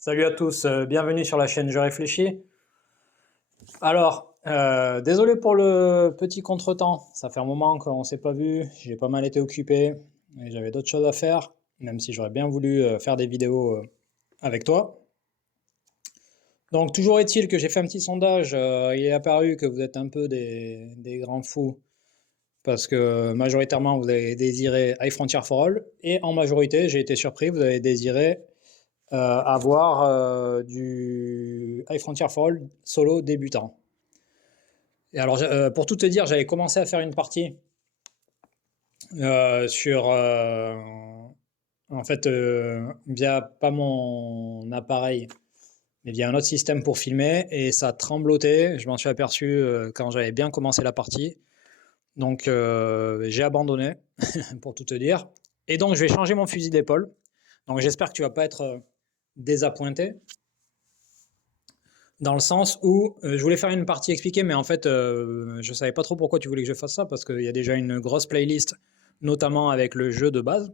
Salut à tous, bienvenue sur la chaîne Je réfléchis. Alors, désolé pour le petit contretemps, ça fait un moment qu'on ne s'est pas vu, j'ai pas mal été occupé et j'avais d'autres choses à faire, même si j'aurais bien voulu faire des vidéos avec toi. Donc, toujours est-il que j'ai fait un petit sondage, il est apparu que vous êtes un peu des grands fous parce que majoritairement vous avez désiré High Frontier for All et en majorité, j'ai été surpris, vous avez désiré avoir du High Frontier for All solo débutant. Et alors, pour tout te dire, j'avais commencé à faire une partie sur, en fait, via pas mon appareil, mais via un autre système pour filmer, et ça tremblotait. Je m'en suis aperçu quand j'avais bien commencé la partie. Donc, j'ai abandonné, pour tout te dire. Et donc, je vais changer mon fusil d'épaule. Donc, j'espère que tu vas pas être désappointé. Dans le sens où je voulais faire une partie expliquée, mais en fait, je savais pas trop pourquoi tu voulais que je fasse ça, parce qu'il y a déjà une grosse playlist, notamment avec le jeu de base,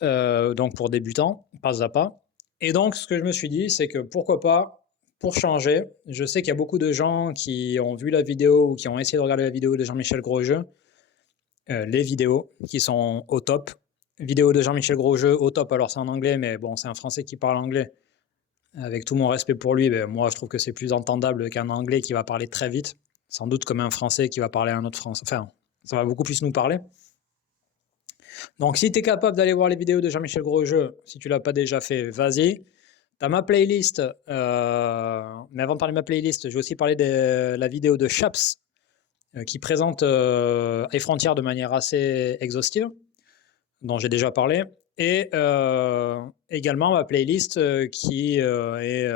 donc pour débutants, pas à pas. Et donc, ce que je me suis dit, c'est que pourquoi pas, pour changer, je sais qu'il y a beaucoup de gens qui ont vu la vidéo ou qui ont essayé de regarder la vidéo de Jean-Michel Grosjeu, les vidéos qui sont au top. Vidéo de Jean-Michel Grosjeu au top, alors c'est en anglais, mais bon, c'est un Français qui parle anglais. Avec tout mon respect pour lui, ben moi je trouve que c'est plus entendable qu'un anglais qui va parler très vite, sans doute comme un français qui va parler un autre français. Enfin, ça va beaucoup plus nous parler. Donc si tu es capable d'aller voir les vidéos de Jean-Michel Grosjeu, si tu l'as pas déjà fait, vas-y. Tu as ma playlist, mais avant de parler de ma playlist, je vais aussi parler de la vidéo de Chaps, qui présente les frontières de manière assez exhaustive, dont j'ai déjà parlé, et également ma playlist qui est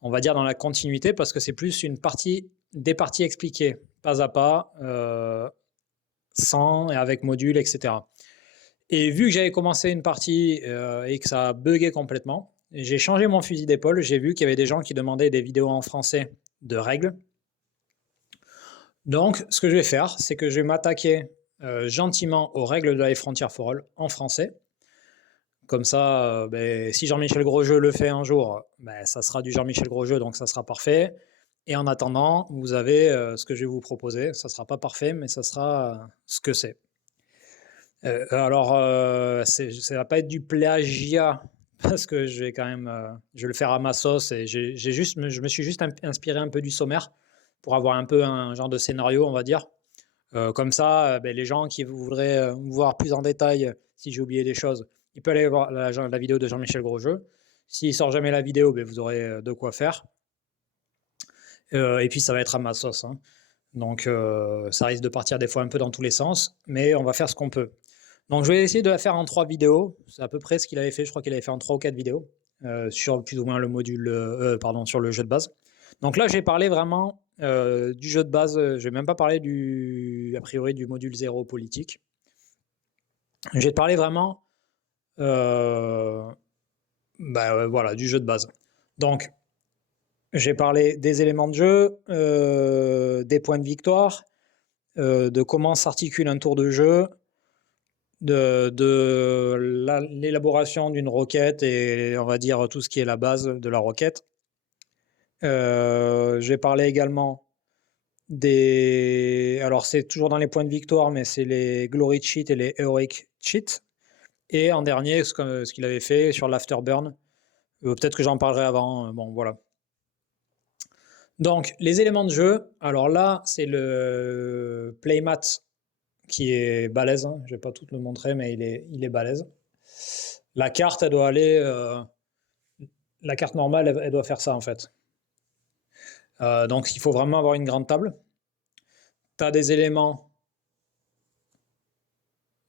on va dire dans la continuité, parce que c'est plus une partie, des parties expliquées, pas à pas, sans et avec module, etc. Et vu que j'avais commencé une partie et que ça a bugué complètement, j'ai changé mon fusil d'épaule. J'ai vu qu'il y avait des gens qui demandaient des vidéos en français de règles. Donc, ce que je vais faire, c'est que je vais m'attaquer gentiment aux règles de la Frontier for All en français. Comme ça, ben, si Jean-Michel Grosjeu le fait un jour, ben, ça sera du Jean-Michel Grosjeu, donc ça sera parfait. Et en attendant, vous avez ce que je vais vous proposer. Ça sera pas parfait, mais ça sera ce que c'est. Alors, ça va pas être du plagiat parce que je vais quand même, je vais le faire à ma sauce et je me suis juste inspiré un peu du sommaire pour avoir un peu un genre de scénario, on va dire. Comme ça, ben, les gens qui voudraient voir plus en détail si j'ai oublié des choses, ils peuvent aller voir la vidéo de Jean-Michel Grosjeu. S'il sort jamais la vidéo, ben, vous aurez de quoi faire. Et puis ça va être à ma sauce, hein. Donc ça risque de partir des fois un peu dans tous les sens, mais on va faire ce qu'on peut. Donc je vais essayer de la faire en 3 vidéos. C'est à peu près ce qu'il avait fait. Je crois qu'il avait fait en 3 ou 4 vidéos sur plus ou moins le module, pardon, sur le jeu de base. Donc là, j'ai parlé vraiment du jeu de base. Je vais même pas parler a priori du module 0 politique. J'ai parlé vraiment voilà, du jeu de base. Donc, j'ai parlé des éléments de jeu, des points de victoire, de comment s'articule un tour de jeu, de l'élaboration d'une requête et on va dire tout ce qui est la base de la requête. J'ai parlé également alors c'est toujours dans les points de victoire, mais c'est les Glory Cheat et les Heroic Cheat. Et en dernier, ce qu'il avait fait sur l'Afterburn. Peut-être que j'en parlerai avant. Bon, voilà. Donc, les éléments de jeu. Alors là, c'est le playmat qui est balèze, hein. Je vais pas tout le montrer, mais il est balèze. La carte, elle doit aller. La carte normale, elle doit faire ça en fait. Donc, il faut vraiment avoir une grande table. Tu as des éléments,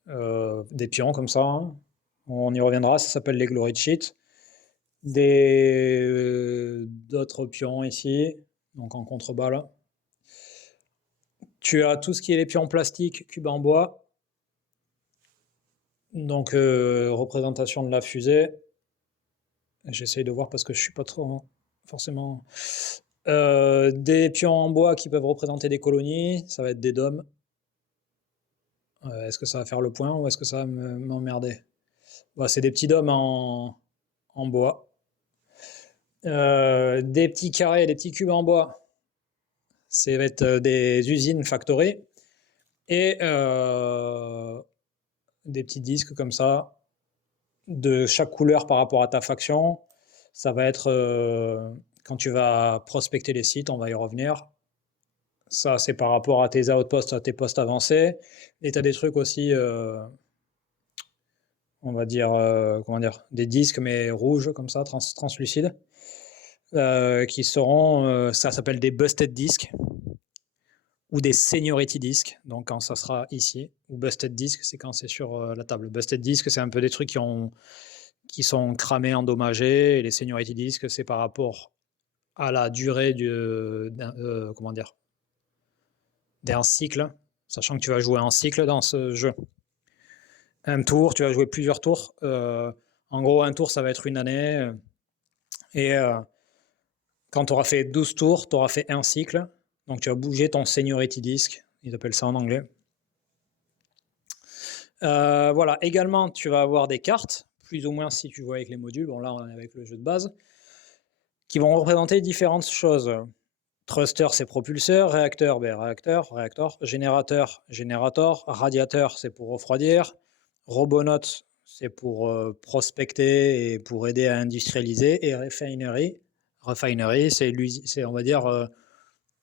des pions comme ça, hein. On y reviendra, ça s'appelle les Glory Cheats. D'autres pions ici, donc en contrebas là. Tu as tout ce qui est les pions plastiques, cubes en bois. Donc, représentation de la fusée. J'essaye de voir parce que je suis pas trop forcément. Des pions en bois qui peuvent représenter des colonies. Ça va être des dômes. Est-ce que ça va faire le point ou est-ce que ça va m'emmerder? Bah, c'est des petits dômes en bois. Des petits carrés, des petits cubes en bois, ça va être des usines factory. Et des petits disques comme ça, de chaque couleur par rapport à ta faction. Ça va être quand tu vas prospecter les sites, on va y revenir. Ça, c'est par rapport à tes outposts, à tes postes avancés. Et tu as des trucs aussi, on va dire, comment dire, des disques, mais rouges comme ça, translucides, qui seront, ça s'appelle des busted discs ou des seniority discs. Donc, quand ça sera ici, ou busted disc, c'est quand c'est sur la table. Busted disc, c'est un peu des trucs qui sont cramés, endommagés. Et les seniority discs, c'est par rapport à la durée comment dire, d'un cycle, sachant que tu vas jouer un cycle dans ce jeu. Un tour, tu vas jouer plusieurs tours. En gros, un tour, ça va être une année. Et quand tu auras fait 12 tours, tu auras fait un cycle. Donc, tu vas bouger ton seniority disc. Ils appellent ça en anglais. Voilà. Également, tu vas avoir des cartes, plus ou moins si tu vois avec les modules. Bon, là, on est avec le jeu de base, qui vont représenter différentes choses. Thruster, c'est propulseur. Réacteur, réacteur. Générateur, générateur. Radiateur, c'est pour refroidir. Robonaut, c'est pour prospecter et pour aider à industrialiser. Et refinery, c'est on va dire,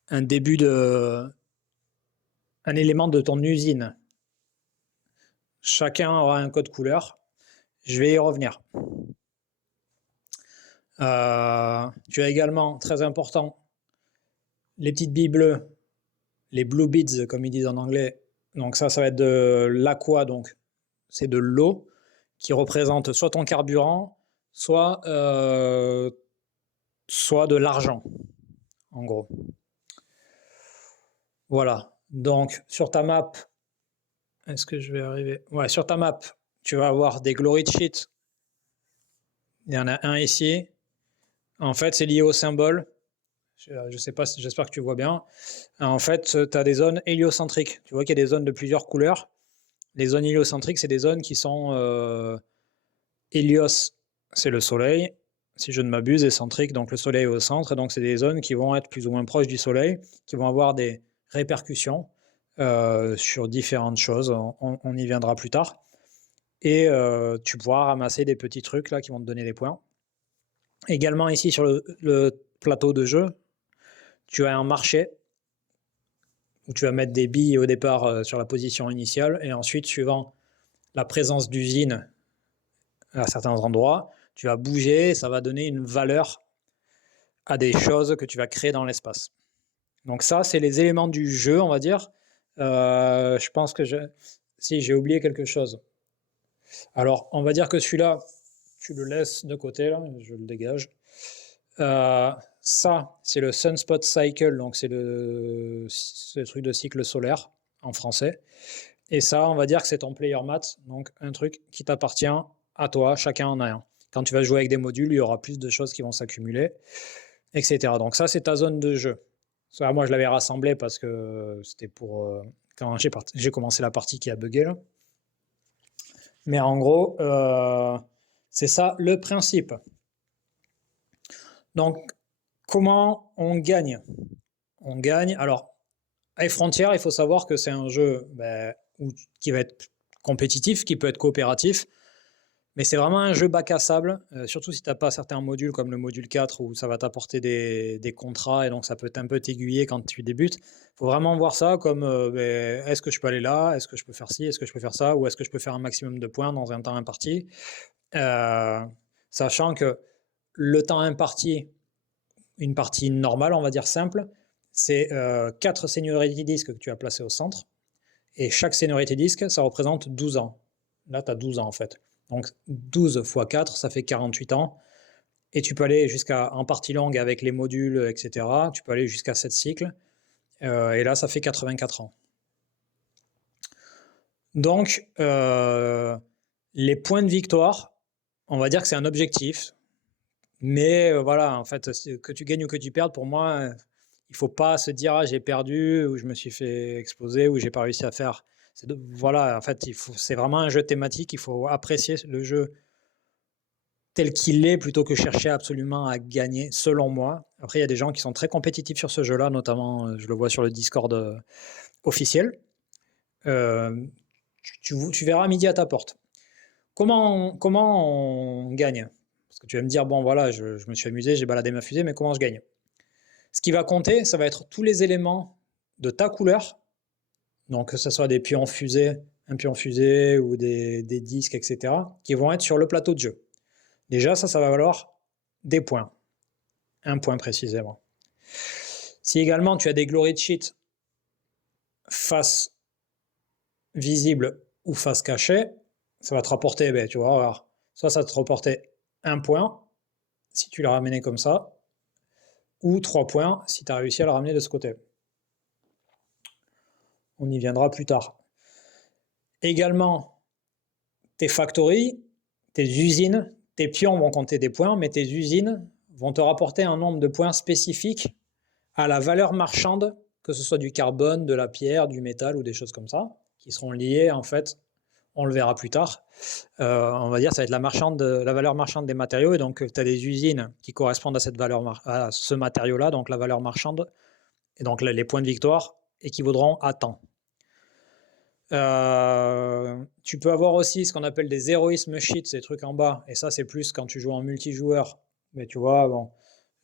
un début un élément de ton usine. Chacun aura un code couleur. Je vais y revenir. Tu as également, très important, les petites billes bleues, les blue beads, comme ils disent en anglais. Donc ça va être de l'aqua, donc c'est de l'eau qui représente soit ton carburant, soit de l'argent, en gros. Voilà. Donc sur ta map, est-ce que je vais arriver? Ouais, sur ta map, tu vas avoir des glory sheets. Il y en a un ici. En fait, c'est lié au symbole. Je sais pas, j'espère que tu vois bien. En fait, tu as des zones héliocentriques. Tu vois qu'il y a des zones de plusieurs couleurs. Les zones héliocentriques, c'est des zones qui sont hélios, c'est le soleil, si je ne m'abuse, et centrique, donc le soleil est au centre. Et donc, c'est des zones qui vont être plus ou moins proches du soleil, qui vont avoir des répercussions sur différentes choses. On y viendra plus tard. Et tu pourras ramasser des petits trucs là qui vont te donner des points. Également, ici, sur le plateau de jeu, tu as un marché où tu vas mettre des billes au départ sur la position initiale, et ensuite, suivant la présence d'usines à certains endroits, tu vas bouger, ça va donner une valeur à des choses que tu vas créer dans l'espace. Donc ça, c'est les éléments du jeu, on va dire. Je pense que si j'ai oublié quelque chose. Alors, on va dire que celui-là, tu le laisses de côté, là, je le dégage. Ça, c'est le Sunspot Cycle, donc c'est le truc de cycle solaire en français. Et ça, on va dire que c'est ton player mat, donc un truc qui t'appartient à toi, chacun en a un. Quand tu vas jouer avec des modules, il y aura plus de choses qui vont s'accumuler, etc. Donc ça, c'est ta zone de jeu. Ça, moi, je l'avais rassemblé parce que c'était pour quand j'ai commencé la partie qui a bugué là. Mais en gros, c'est ça le principe. Donc, comment on gagne? On gagne. Alors, avec Frontier, il faut savoir que c'est un jeu qui va être compétitif, qui peut être coopératif, mais c'est vraiment un jeu bac à sable, surtout si tu n'as pas certains modules comme le module 4 où ça va t'apporter des contrats et donc ça peut un peu t'aiguiller quand tu débutes. Il faut vraiment voir ça comme est-ce que je peux aller là, est-ce que je peux faire ci, est-ce que je peux faire ça, ou est-ce que je peux faire un maximum de points dans un temps imparti, sachant que le temps imparti, une partie normale, on va dire simple, c'est 4 seniority discs que tu as placés au centre, et chaque seniority disc, ça représente 12 ans. Là, tu as 12 ans en fait. Donc 12 x 4, ça fait 48 ans. Et tu peux aller jusqu'à, en partie longue avec les modules, etc., tu peux aller jusqu'à 7 cycles. Et là, ça fait 84 ans. Donc, les points de victoire, on va dire que c'est un objectif. Mais voilà, en fait, que tu gagnes ou que tu perdes, pour moi, il ne faut pas se dire ah, j'ai perdu, ou je me suis fait exploser, ou j'ai pas réussi à faire. Voilà, en fait, c'est vraiment un jeu thématique, il faut apprécier le jeu tel qu'il est plutôt que chercher absolument à gagner, selon moi. Après, il y a des gens qui sont très compétitifs sur ce jeu-là, notamment, je le vois sur le Discord officiel. Tu verras midi à ta porte. Comment on gagne? Parce que tu vas me dire, bon voilà, je me suis amusé, j'ai baladé ma fusée, mais comment je gagne? Ce qui va compter, ça va être tous les éléments de ta couleur, donc que ce soit des pions fusées, un pion fusée ou des disques, etc., qui vont être sur le plateau de jeu. Déjà, ça va valoir des points. 1 point précisément. Si également tu as des glory cheats face visible ou face cachée, ça va te rapporter, tu vois, alors, soit ça te rapporter 1 point, si tu l'as ramené comme ça, ou 3 points si tu as réussi à le ramener de ce côté. On y viendra plus tard. Également, tes factories, tes usines, tes pions vont compter des points, mais tes usines vont te rapporter un nombre de points spécifiques à la valeur marchande, que ce soit du carbone, de la pierre, du métal ou des choses comme ça, qui seront liées en fait, on le verra plus tard, on va dire ça va être la valeur marchande des matériaux, et donc tu as des usines qui correspondent à cette valeur, à ce matériau-là, donc la valeur marchande, et donc les points de victoire équivaudront à temps. Tu peux avoir aussi ce qu'on appelle des héroïsmes sheets, ces trucs en bas, et ça c'est plus quand tu joues en multijoueur, mais tu vois, bon,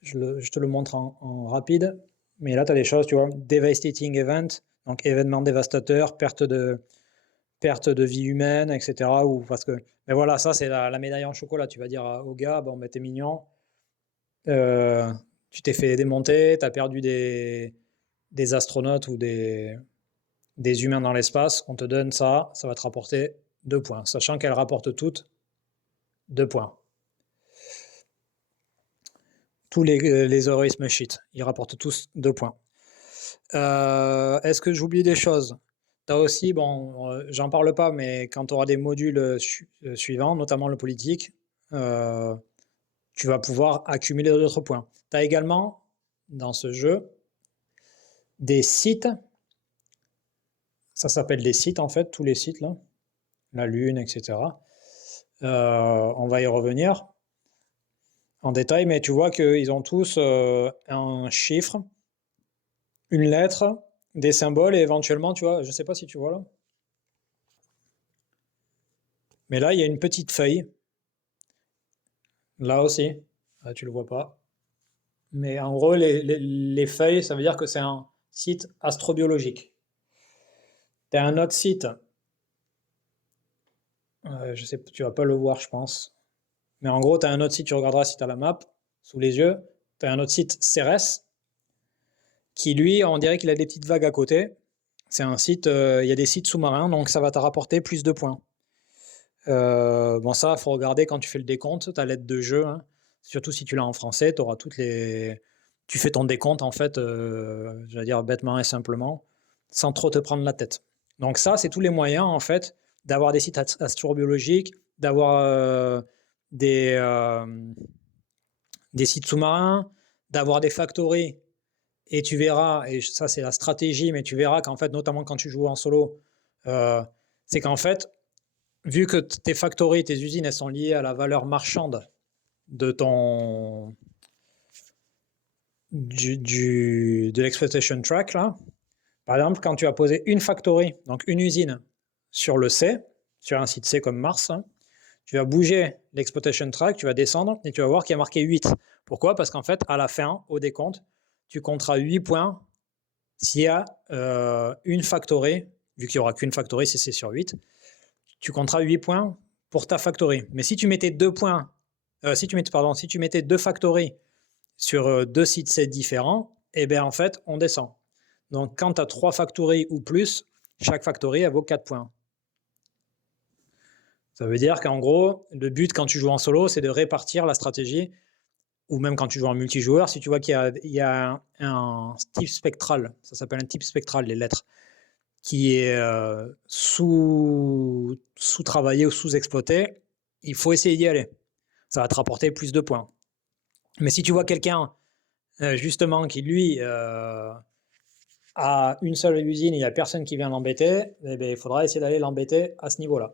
je te le montre en rapide, mais là tu as des choses, tu vois, devastating event, donc événement dévastateur, perte de vie humaine, etc. Ou parce que, mais voilà, ça c'est la médaille en chocolat, tu vas dire au gars, bon, t'es mignon, tu t'es fait démonter, tu as perdu des astronautes ou des humains dans l'espace, on te donne ça, ça va te rapporter 2 points, sachant qu'elles rapportent toutes 2 points. Tous les héroïsmes sheets, ils rapportent tous 2 points. Est-ce que j'oublie des choses? Tu as aussi, bon, j'en parle pas, mais quand tu auras des modules suivants, notamment le politique, tu vas pouvoir accumuler d'autres points. Tu as également, dans ce jeu, des sites. Ça s'appelle des sites, en fait, tous les sites, là. La Lune, etc. On va y revenir en détail, mais tu vois qu'ils ont tous un chiffre, une lettre, des symboles, et éventuellement, tu vois, je sais pas si tu vois là, mais là, il y a une petite feuille, là aussi, là, tu le vois pas, mais en gros, les feuilles, ça veut dire que c'est un site astrobiologique. Tu as un autre site, je sais, tu vas pas le voir, je pense, mais en gros, tu as un autre site, tu regarderas si tu as la map sous les yeux, tu as un autre site, Cérès, qui lui, on dirait qu'il a des petites vagues à côté. C'est un site, il y a des sites sous-marins, donc ça va te rapporter plus de points. Bon, ça, il faut regarder quand tu fais le décompte, ta lettre de jeu, hein. Surtout si tu l'as en français, tu auras toutes les. Tu fais ton décompte, en fait, je vais dire bêtement et simplement, sans trop te prendre la tête. Donc, ça, c'est tous les moyens, en fait, d'avoir des sites astrobiologiques, d'avoir des sites sous-marins, d'avoir des factories. Et tu verras, et ça c'est la stratégie, mais tu verras qu'en fait, notamment quand tu joues en solo, c'est qu'en fait, vu que tes factories, tes usines, elles sont liées à la valeur marchande de de l'exploitation track, là, par exemple, quand tu as posé une factory, donc une usine, sur le C, sur un site C comme Mars, hein, tu vas bouger l'exploitation track, tu vas descendre et tu vas voir qu'il y a marqué 8. Pourquoi? Parce qu'en fait, à la fin, au décompte, tu compteras 8 points s'il y a une factory, vu qu'il n'y aura qu'une factory si c'est sur 8, tu compteras 8 points pour ta factory. Mais si tu mettais 2 points, si tu mettais 2 factories sur 2 sites C différents, eh bien en fait, on descend. Donc quand tu as 3 factories ou plus, chaque factory elle vaut 4 points. Ça veut dire qu'en gros, le but quand tu joues en solo, c'est de répartir la stratégie, ou même quand tu joues en multijoueur, si tu vois qu'il y a un type spectral, ça s'appelle un type spectral, les lettres, qui est sous-travaillé ou sous-exploité, il faut essayer d'y aller. Ça va te rapporter plus de points. Mais si tu vois quelqu'un, justement, qui lui a une seule usine, il n'y a personne qui vient l'embêter, eh bien, il faudra essayer d'aller l'embêter à ce niveau-là.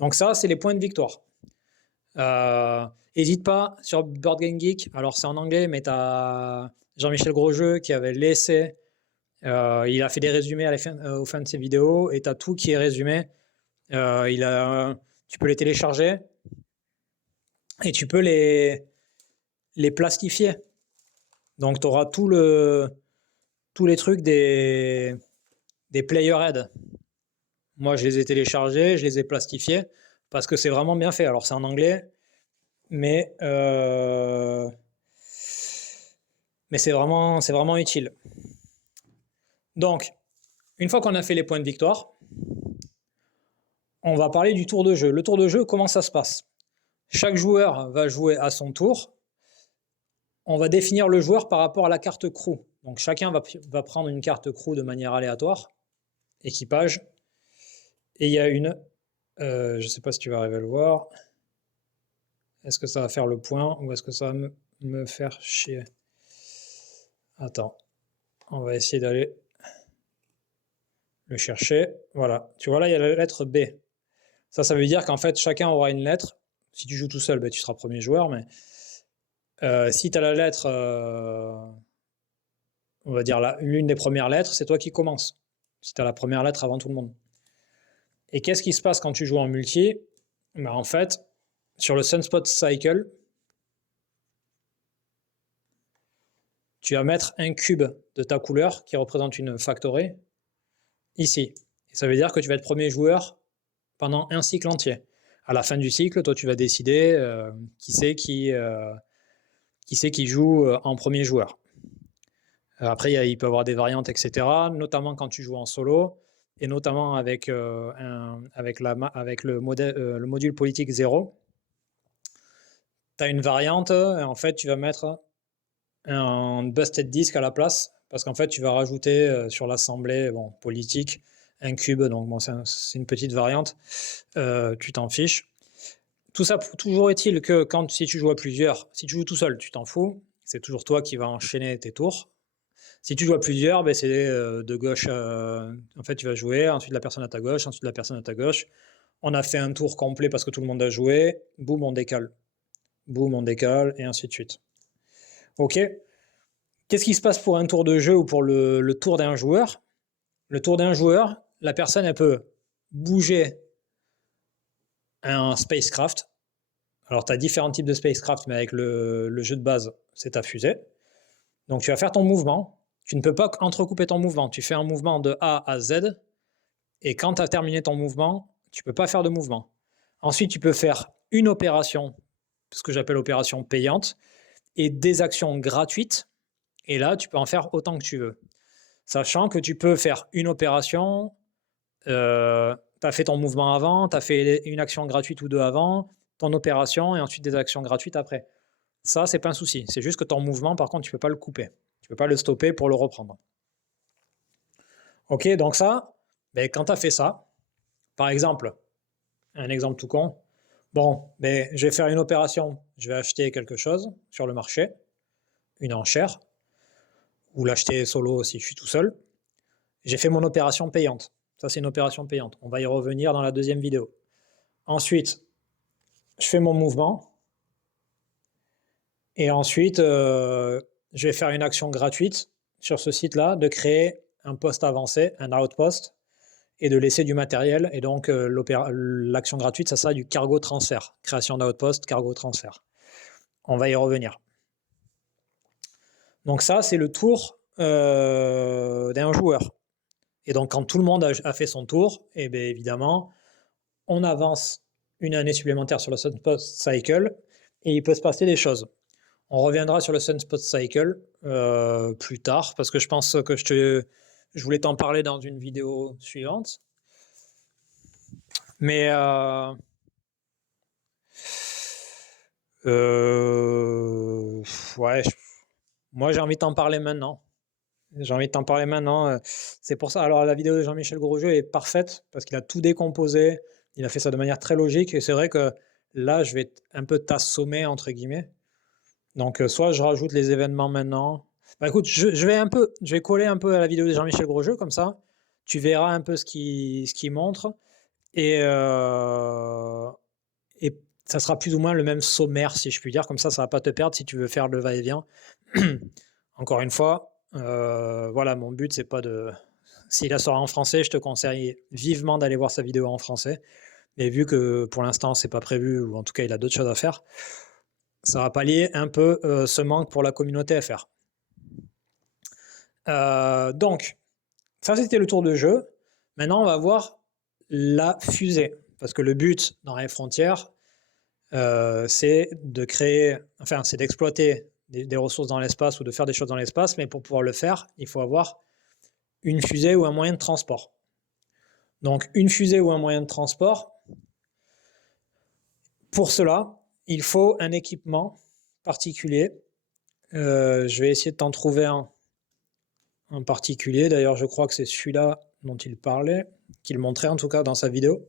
Donc ça, c'est les points de victoire. N'hésite pas sur Board Game Geek, alors c'est en anglais, mais tu as Jean-Michel Grosjeu qui avait laissé, il a fait des résumés au fin de ses vidéos, et tu as tout qui est résumé. Tu peux les télécharger et tu peux les plastifier. Donc tu auras tous les trucs des player aids. Moi, je les ai téléchargés, je les ai plastifiés parce que c'est vraiment bien fait. Alors, c'est en anglais, mais c'est vraiment utile. Donc, une fois qu'on a fait les points de victoire, on va parler du tour de jeu. Le tour de jeu, comment ça se passe? Chaque joueur va jouer à son tour. On va définir le joueur par rapport à la carte crew. Donc, chacun va prendre une carte crew de manière aléatoire, équipage. Et il y a je ne sais pas si tu vas arriver à le voir. Est-ce que ça va faire le point ou est-ce que ça va me faire chier? Attends, on va essayer d'aller le chercher. Voilà, tu vois là, il y a la lettre B. Ça veut dire qu'en fait, chacun aura une lettre. Si tu joues tout seul, ben, tu seras premier joueur, mais si tu as la lettre, on va dire l'une des premières lettres, c'est toi qui commences. Si tu as la première lettre avant tout le monde. Et qu'est-ce qui se passe quand tu joues en multi? Ben, en fait, sur le Sunspot Cycle, tu vas mettre un cube de ta couleur qui représente une factory ici. Et ça veut dire que tu vas être premier joueur pendant un cycle entier. À la fin du cycle, toi, tu vas décider qui c'est qui joue en premier joueur. Après, il peut y avoir des variantes, etc., notamment quand tu joues en solo, et notamment avec le module politique 0. Tu as une variante, et en fait, tu vas mettre un busted disk à la place, parce qu'en fait, tu vas rajouter sur l'assemblée politique un cube, donc bon, c'est une petite variante, tu t'en fiches. Tout ça, toujours est-il que si tu joues à plusieurs, si tu joues tout seul, tu t'en fous, c'est toujours toi qui vas enchaîner tes tours. Si tu joues à plusieurs, c'est de gauche, en fait tu vas jouer, ensuite la personne à ta gauche, ensuite la personne à ta gauche. On a fait un tour complet parce que tout le monde a joué, boum, on décale. Boum, on décale, et ainsi de suite. Ok. Qu'est-ce qui se passe pour un tour de jeu ou pour le tour d'un joueur? Le tour d'un joueur, la personne, elle peut bouger un spacecraft. Alors, tu as différents types de spacecraft, mais avec le jeu de base, c'est ta fusée. Donc, tu vas faire ton mouvement. Tu ne peux pas entrecouper ton mouvement. Tu fais un mouvement de A à Z, et quand tu as terminé ton mouvement, tu ne peux pas faire de mouvement. Ensuite, tu peux faire une opération, ce que j'appelle opération payante, et des actions gratuites. Et là, tu peux en faire autant que tu veux. Sachant que tu peux faire une opération, tu as fait ton mouvement avant, tu as fait une action gratuite ou deux avant, ton opération, et ensuite des actions gratuites après. Ça, c'est pas un souci. C'est juste que ton mouvement, par contre, tu peux pas le couper. Tu peux pas le stopper pour le reprendre. Ok, donc ça, quand tu as fait ça, par exemple, un exemple tout con, je vais faire une opération, je vais acheter quelque chose sur le marché, une enchère, ou l'acheter solo si je suis tout seul. J'ai fait mon opération payante. Ça, c'est une opération payante. On va y revenir dans la deuxième vidéo. Ensuite, je fais mon mouvement. Et ensuite, je vais faire une action gratuite sur ce site-là, de créer un poste avancé, un outpost, et de laisser du matériel. Et donc, l'action gratuite, ça sera du cargo transfert. Création d'outpost, cargo transfert. On va y revenir. Donc ça, c'est le tour d'un joueur. Et donc, quand tout le monde a fait son tour, et bien évidemment, on avance une année supplémentaire sur le Sunspot Cycle, et il peut se passer des choses. On reviendra sur le Sunspot Cycle plus tard, parce que je pense que je voulais t'en parler dans une vidéo suivante. Mais ouais, moi j'ai envie de t'en parler maintenant. C'est pour ça. Alors la vidéo de Jean-Michel Grosjeu est parfaite parce qu'il a tout décomposé. Il a fait ça de manière très logique, et c'est vrai que là je vais un peu t'assommer entre guillemets. Donc soit je rajoute les événements maintenant. Écoute, je vais coller un peu à la vidéo de Jean-Michel Grosjeu, comme ça tu verras un peu ce qu'il montre, et ça sera plus ou moins le même sommaire, si je puis dire. Comme ça va pas te perdre si tu veux faire le va-et-vient. Encore une fois, voilà, mon but, c'est pas de... S'il la sort en français, je te conseille vivement d'aller voir sa vidéo en français. Mais vu que pour l'instant, c'est pas prévu, ou en tout cas, il a d'autres choses à faire, ça va pallier un peu ce manque pour la communauté FR. Donc, ça, c'était le tour de jeu. Maintenant, on va voir la fusée. Parce que le but dans les frontières, c'est de créer, enfin, c'est d'exploiter des ressources dans l'espace ou de faire des choses dans l'espace, mais pour pouvoir le faire, il faut avoir une fusée ou un moyen de transport. Donc, une fusée ou un moyen de transport, pour cela, il faut un équipement particulier. Je vais essayer de t'en trouver un en particulier. D'ailleurs, je crois que c'est celui-là dont il parlait, qu'il montrait en tout cas dans sa vidéo.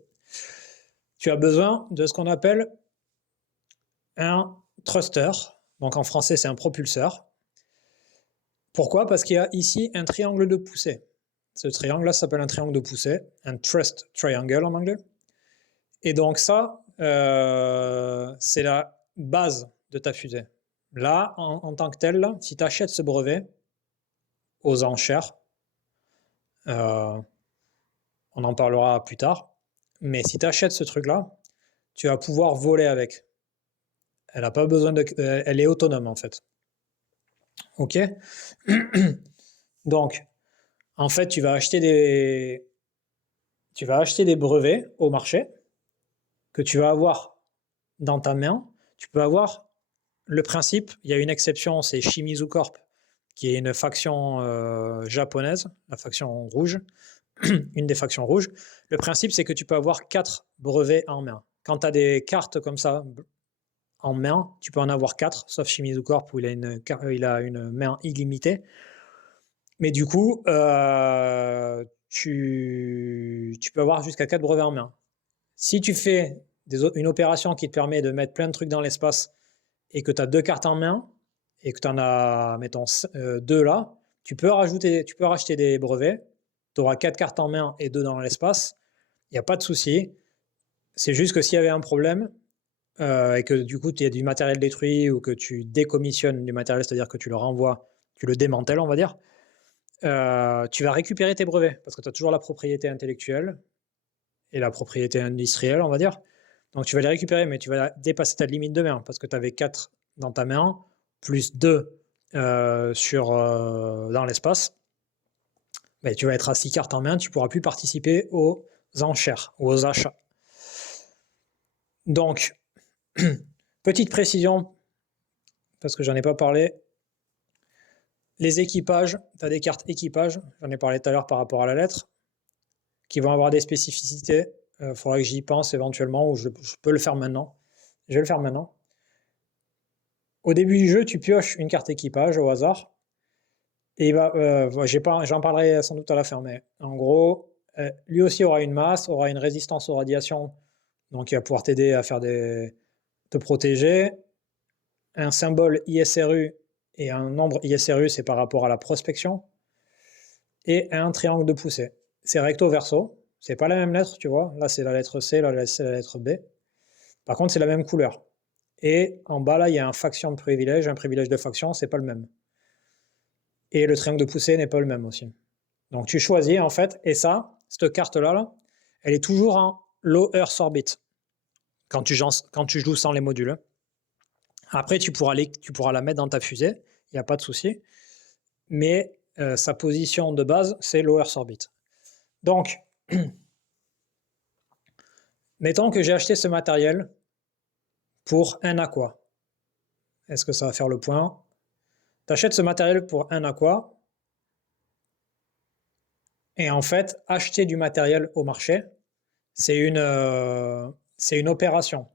Tu as besoin de ce qu'on appelle un thruster. Donc en français, c'est un propulseur. Pourquoi? Parce qu'il y a ici un triangle de poussée. Ce triangle-là s'appelle un triangle de poussée, un thrust triangle en anglais. Et donc ça, c'est la base de ta fusée. Là, en tant que tel, là, si tu achètes ce brevet aux enchères, on en parlera plus tard, mais si tu achètes ce truc-là, tu vas pouvoir voler avec. Elle a pas besoin de, elle est autonome en fait. Ok. Donc, en fait, tu vas acheter des brevets au marché que tu vas avoir dans ta main. Tu peux avoir le principe. Il y a une exception, c'est Shimizu Corp, qui est une faction japonaise, la faction rouge, une des factions rouges. Le principe, c'est que tu peux avoir 4 brevets en main. Quand tu as des cartes comme ça en main, tu peux en avoir 4, sauf Shimizu Corp où il a une main illimitée. Mais du coup, tu peux avoir jusqu'à 4 brevets en main. Si tu fais une opération qui te permet de mettre plein de trucs dans l'espace et que tu as 2 cartes en main et que tu en as, mettons, 2 là, tu peux racheter des brevets, tu auras 4 cartes en main et 2 dans l'espace, il n'y a pas de souci. C'est juste que s'il y avait un problème, et que du coup, tu as du matériel détruit ou que tu décommissionnes du matériel, c'est-à-dire que tu le renvoies, tu le démantèles, on va dire, tu vas récupérer tes brevets parce que tu as toujours la propriété intellectuelle et la propriété industrielle, on va dire. Donc, tu vas les récupérer, mais tu vas dépasser ta limite de main parce que tu avais 4 dans ta main, plus 2 dans l'espace. Ben, tu vas être à 6 cartes en main, tu ne pourras plus participer aux enchères ou aux achats. Donc, petite précision, parce que j'en ai pas parlé, les équipages, tu as des cartes équipage, j'en ai parlé tout à l'heure par rapport à la lettre, qui vont avoir des spécificités. Il faudra que j'y pense éventuellement, ou je peux le faire maintenant. Je vais le faire maintenant. Au début du jeu, tu pioches une carte équipage au hasard, et j'en parlerai sans doute à la fin, mais en gros, lui aussi aura une masse, aura une résistance aux radiations, donc il va pouvoir t'aider à te protéger. Un symbole ISRU et un nombre ISRU, c'est par rapport à la prospection. Et un triangle de poussée. C'est recto verso, c'est pas la même lettre, tu vois. Là, c'est la lettre C, là, c'est la lettre B. Par contre, c'est la même couleur. Et en bas, là, il y a un faction de privilège, un privilège de faction, c'est pas le même. Et le triangle de poussée n'est pas le même aussi. Donc, tu choisis, en fait, et ça, cette carte-là, là, elle est toujours en low Earth orbit quand tu joues sans les modules. Après, tu pourras la mettre dans ta fusée, il n'y a pas de souci. Mais sa position de base, c'est low Earth orbit. Donc, mettons que j'ai acheté ce matériel pour 1 aqua. Est-ce que ça va faire le point? Tu achètes ce matériel pour 1 aqua. Et en fait, acheter du matériel au marché, c'est une opération.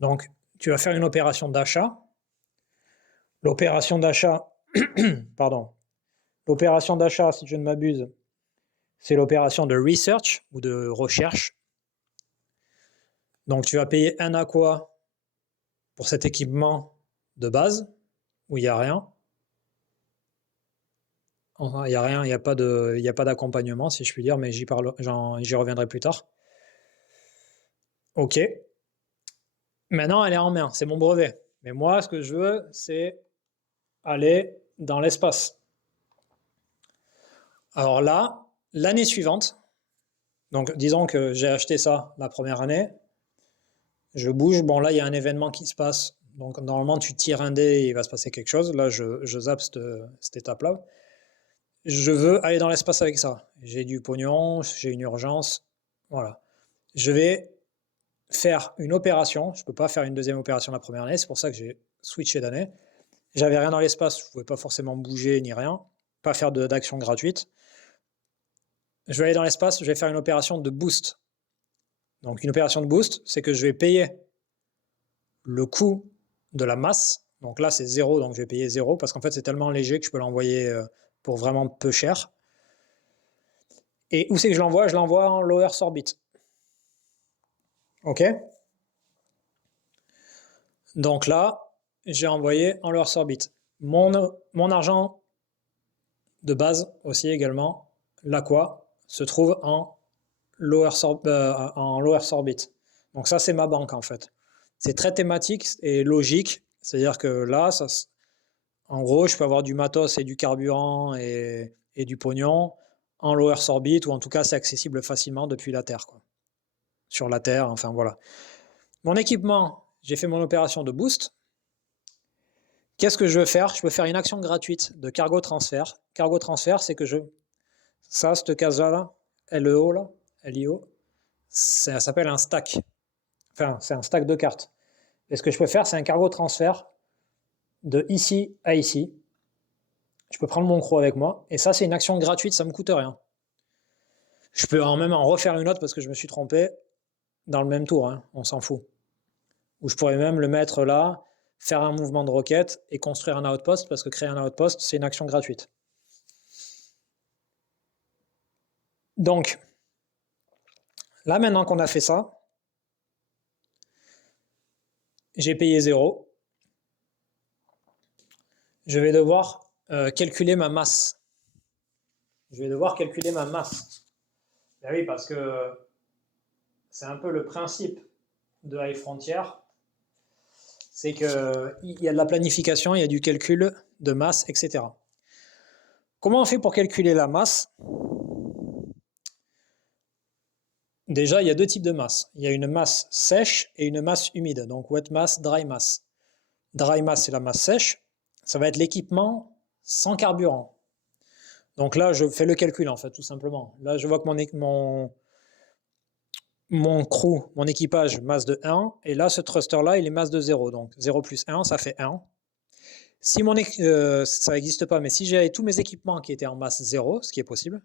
Donc, tu vas faire une opération d'achat. L'opération d'achat, pardon. L'opération d'achat, si je ne m'abuse, c'est l'opération de research ou de recherche. Donc, tu vas payer 1 aqua pour cet équipement de base, où il n'y a rien. Il n'y a rien, il n'y a pas d'accompagnement, si je puis dire, mais j'y reviendrai plus tard. Ok. Maintenant, elle est en main, c'est mon brevet. Mais moi, ce que je veux, c'est aller dans l'espace. Alors là, l'année suivante, donc disons que j'ai acheté ça la première année, je bouge, bon là, il y a un événement qui se passe, donc normalement, tu tires un dé et il va se passer quelque chose. Là, je zappe cette étape-là. Je veux aller dans l'espace avec ça. J'ai du pognon, j'ai une urgence, voilà. Je vais faire une opération, je ne peux pas faire une deuxième opération la première année, c'est pour ça que j'ai switché d'année. J'avais rien dans l'espace, je ne pouvais pas forcément bouger ni rien, pas faire d'action gratuite. Je vais aller dans l'espace, je vais faire une opération de boost. Donc une opération de boost, c'est que je vais payer le coût de la masse. Donc là, c'est 0, donc je vais payer 0, parce qu'en fait, c'est tellement léger que je peux l'envoyer pour vraiment peu cher. Et où c'est que je l'envoie? Je l'envoie en low Earth orbit. OK? Donc là, j'ai envoyé en low Earth orbit. Mon argent de base aussi également, l'Aqua, se trouve en low Earth orbit. Donc ça, c'est ma banque en fait. C'est très thématique et logique. C'est-à-dire que là, en gros, je peux avoir du matos et du carburant et du pognon en low Earth orbit, ou en tout cas, c'est accessible facilement depuis la Terre, quoi. Sur la Terre, enfin voilà. Mon équipement, j'ai fait mon opération de boost. Qu'est-ce que je veux faire? Je peux faire une action gratuite de cargo transfert. Cargo transfert, c'est que cette case-là, LEO, là, LIO, ça s'appelle un stack. Enfin, c'est un stack de cartes. Et ce que je peux faire, c'est un cargo transfert de ici à ici. Je peux prendre mon croc avec moi. Et ça, c'est une action gratuite, ça ne me coûte rien. Je peux même en refaire une autre parce que je me suis trompé dans le même tour, hein, on s'en fout. Ou je pourrais même le mettre là, faire un mouvement de roquette et construire un outpost, parce que créer un outpost, c'est une action gratuite. Donc, là, maintenant qu'on a fait ça, j'ai payé 0. Je vais devoir calculer ma masse. Ben oui, parce que c'est un peu le principe de Hive Frontier, c'est qu'il y a de la planification, il y a du calcul de masse, etc. Comment on fait pour calculer la masse? Déjà, il y a deux types de masse. Il y a une masse sèche et une masse humide, donc wet mass, dry mass. Dry mass, c'est la masse sèche. Ça va être l'équipement sans carburant. Donc là, je fais le calcul, en fait, tout simplement. Là, je vois que mon crew, mon équipage, masse de 1, et là, ce thruster-là, il est masse de 0. Donc 0 plus 1, ça fait 1. Si ça n'existe pas, mais si j'avais tous mes équipements qui étaient en masse 0, ce qui est possible,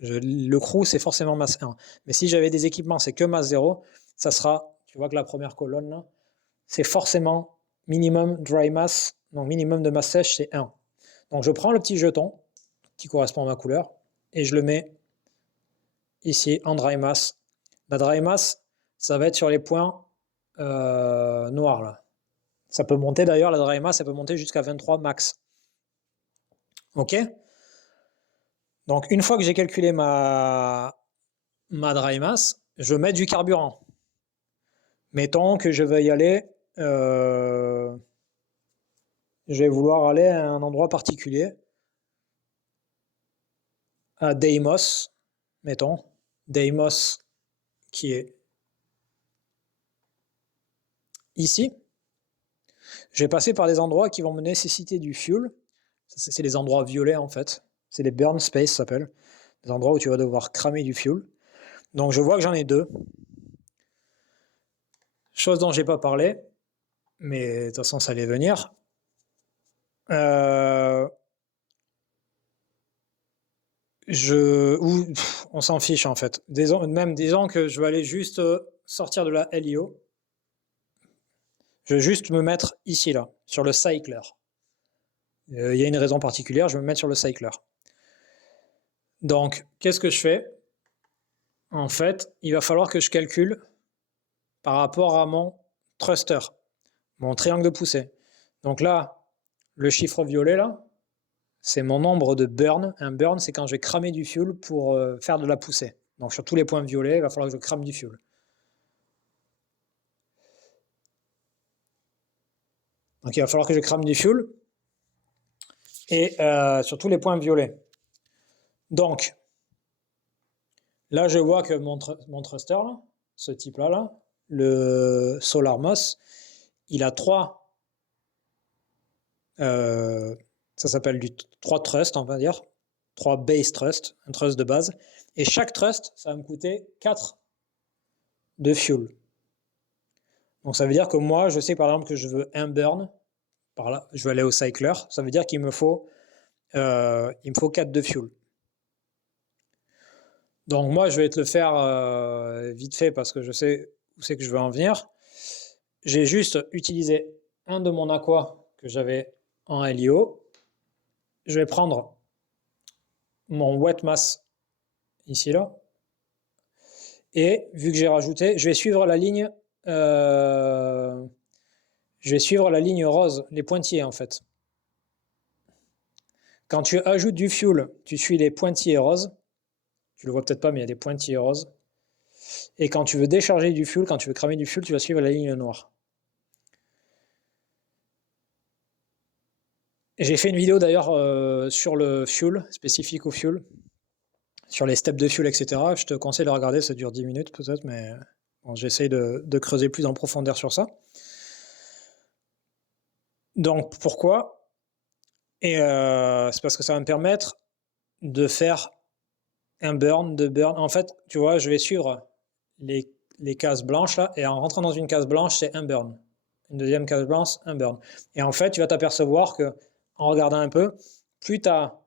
le crew, c'est forcément masse 1. Mais si j'avais des équipements, c'est que masse 0, ça sera, tu vois que la première colonne, là, c'est forcément minimum dry mass, donc minimum de masse sèche, c'est 1. Donc je prends le petit jeton qui correspond à ma couleur et je le mets ici en dry mass. La dry mass, ça va être sur les points noirs là. Ça peut monter d'ailleurs, la dry mass, ça peut monter jusqu'à 23 max. Ok? Donc une fois que j'ai calculé ma dry mass, je mets du carburant. Mettons que je vais y aller, je vais vouloir aller à un endroit particulier, à Deimos, mettons, Deimos qui est ici. Je vais passer par des endroits qui vont me nécessiter du fuel. C'est les endroits violets en fait. C'est les burn space, ça s'appelle. Des endroits où tu vas devoir cramer du fuel. Donc je vois que j'en ai 2. Chose dont j'ai pas parlé, mais de toute façon ça allait venir. On s'en fiche en fait. Même disons que je vais aller juste sortir de la LIO. Je vais juste me mettre ici là, sur le cycler. Il y a une raison particulière, je vais me mettre sur le cycler. Donc, qu'est-ce que je fais? En fait, il va falloir que je calcule par rapport à mon thruster, mon triangle de poussée. Donc là, le chiffre violet là, c'est mon nombre de burn. Un burn, c'est quand je vais cramer du fuel pour faire de la poussée. Donc sur tous les points violets, il va falloir que je crame du fuel. Donc il va falloir que je crame du fuel. Et sur tous les points violets. Donc, là, je vois que mon thruster, là, ce type-là, là, le SolarMOS, il a ça s'appelle 3 thrusts, on va dire, 3 base thrusts, un thrust de base. Et chaque thrust, ça va me coûter 4 de fuel. Donc ça veut dire que moi, je sais par exemple que je veux un burn, par là, je veux aller au cycler, ça veut dire qu'il me faut 4 de fuel. Donc moi, je vais te le faire vite fait parce que je sais où c'est que je veux en venir. J'ai juste utilisé un de mon aqua que j'avais en LIO. Je vais prendre mon wet mass ici là. Et vu que j'ai rajouté, je vais suivre la ligne rose, les pointillés en fait. Quand tu ajoutes du fuel, tu suis les pointillés roses. Tu le vois peut-être pas, mais il y a des pointillés roses. Et quand tu veux décharger du fuel, quand tu veux cramer du fuel, tu vas suivre la ligne noire. J'ai fait une vidéo d'ailleurs sur le fuel, spécifique au fuel, sur les steps de fuel, etc. Je te conseille de regarder, ça dure 10 minutes peut-être, mais bon, j'essaye de creuser plus en profondeur sur ça. Donc pourquoi? Et c'est parce que ça va me permettre de faire un burn, de burn. En fait, tu vois, je vais suivre les cases blanches là, et en rentrant dans une case blanche, c'est un burn. Une deuxième case blanche, un burn. Et en fait, tu vas t'apercevoir que, en regardant un peu, plus ta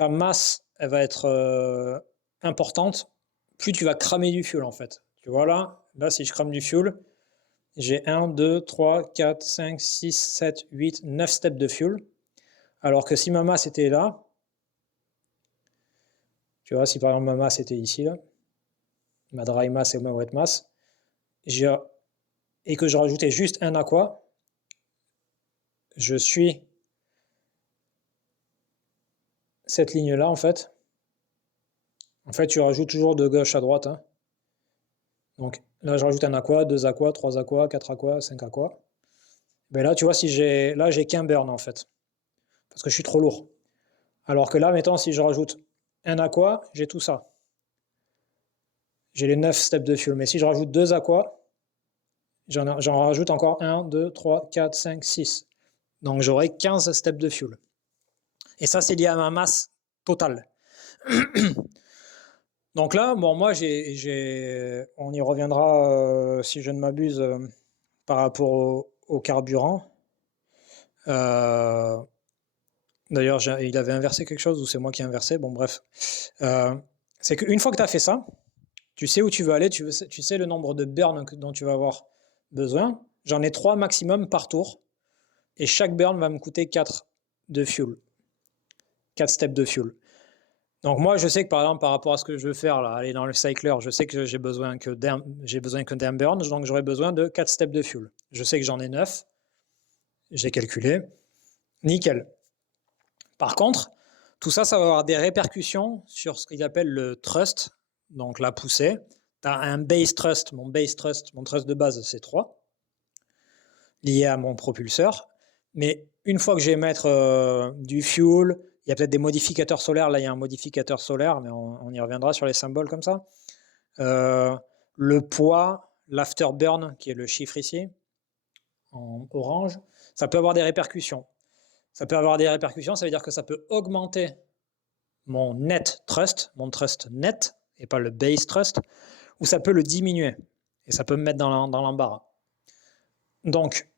masse elle va être importante, plus tu vas cramer du fuel en fait. Tu vois là si je crame du fuel, j'ai 1, 2, 3, 4, 5, 6, 7, 8, 9 steps de fuel. Alors que si ma masse était là, tu vois, si par exemple ma masse était ici, là, ma dry mass et ma wet mass, et que je rajoutais juste un aqua, je suis cette ligne-là en fait. En fait, tu rajoutes toujours de gauche à droite. Hein. Donc là, je rajoute un aqua, 2 aqua, 3 aqua, 4 aqua, 5 aqua. Ben là, tu vois, j'ai qu'un burn en fait, parce que je suis trop lourd. Alors que là, mettons, si je rajoute un aqua, j'ai tout ça. J'ai les 9 steps de fuel. Mais si je rajoute 2 aqua, j'en rajoute encore 1, 2, 3, 4, 5, 6. Donc j'aurai 15 steps de fuel. Et ça, c'est lié à ma masse totale. Donc là, bon, moi, on y reviendra, si je ne m'abuse, par rapport au carburant. D'ailleurs, il avait inversé quelque chose ou c'est moi qui ai inversé. Bon, bref. C'est qu'une fois que tu as fait ça, tu sais où tu veux aller, tu sais le nombre de burns dont tu vas avoir besoin. J'en ai 3 maximum par tour. Et chaque burn va me coûter 4 de fuel. 4 steps de fuel. Donc moi, je sais que par exemple, par rapport à ce que je veux faire, là, aller dans le cycler, je sais que j'ai besoin que d'un burn, donc j'aurai besoin de 4 steps de fuel. Je sais que j'en ai 9. J'ai calculé. Nickel. Par contre, tout ça, ça va avoir des répercussions sur ce qu'il appelle le thrust, donc la poussée. Tu as un base thrust, mon thrust de base, c'est 3, lié à mon propulseur. Mais une fois que je vais mettre du fuel, il y a peut-être des modificateurs solaires. Là, il y a un modificateur solaire, mais on y reviendra sur les symboles comme ça. Le poids, l'afterburn, qui est le chiffre ici, en orange, ça peut avoir des répercussions. Ça peut avoir des répercussions, ça veut dire que ça peut augmenter mon net thrust, mon thrust net, et pas le base thrust, ou ça peut le diminuer, et ça peut me mettre dans l'embarras. Donc,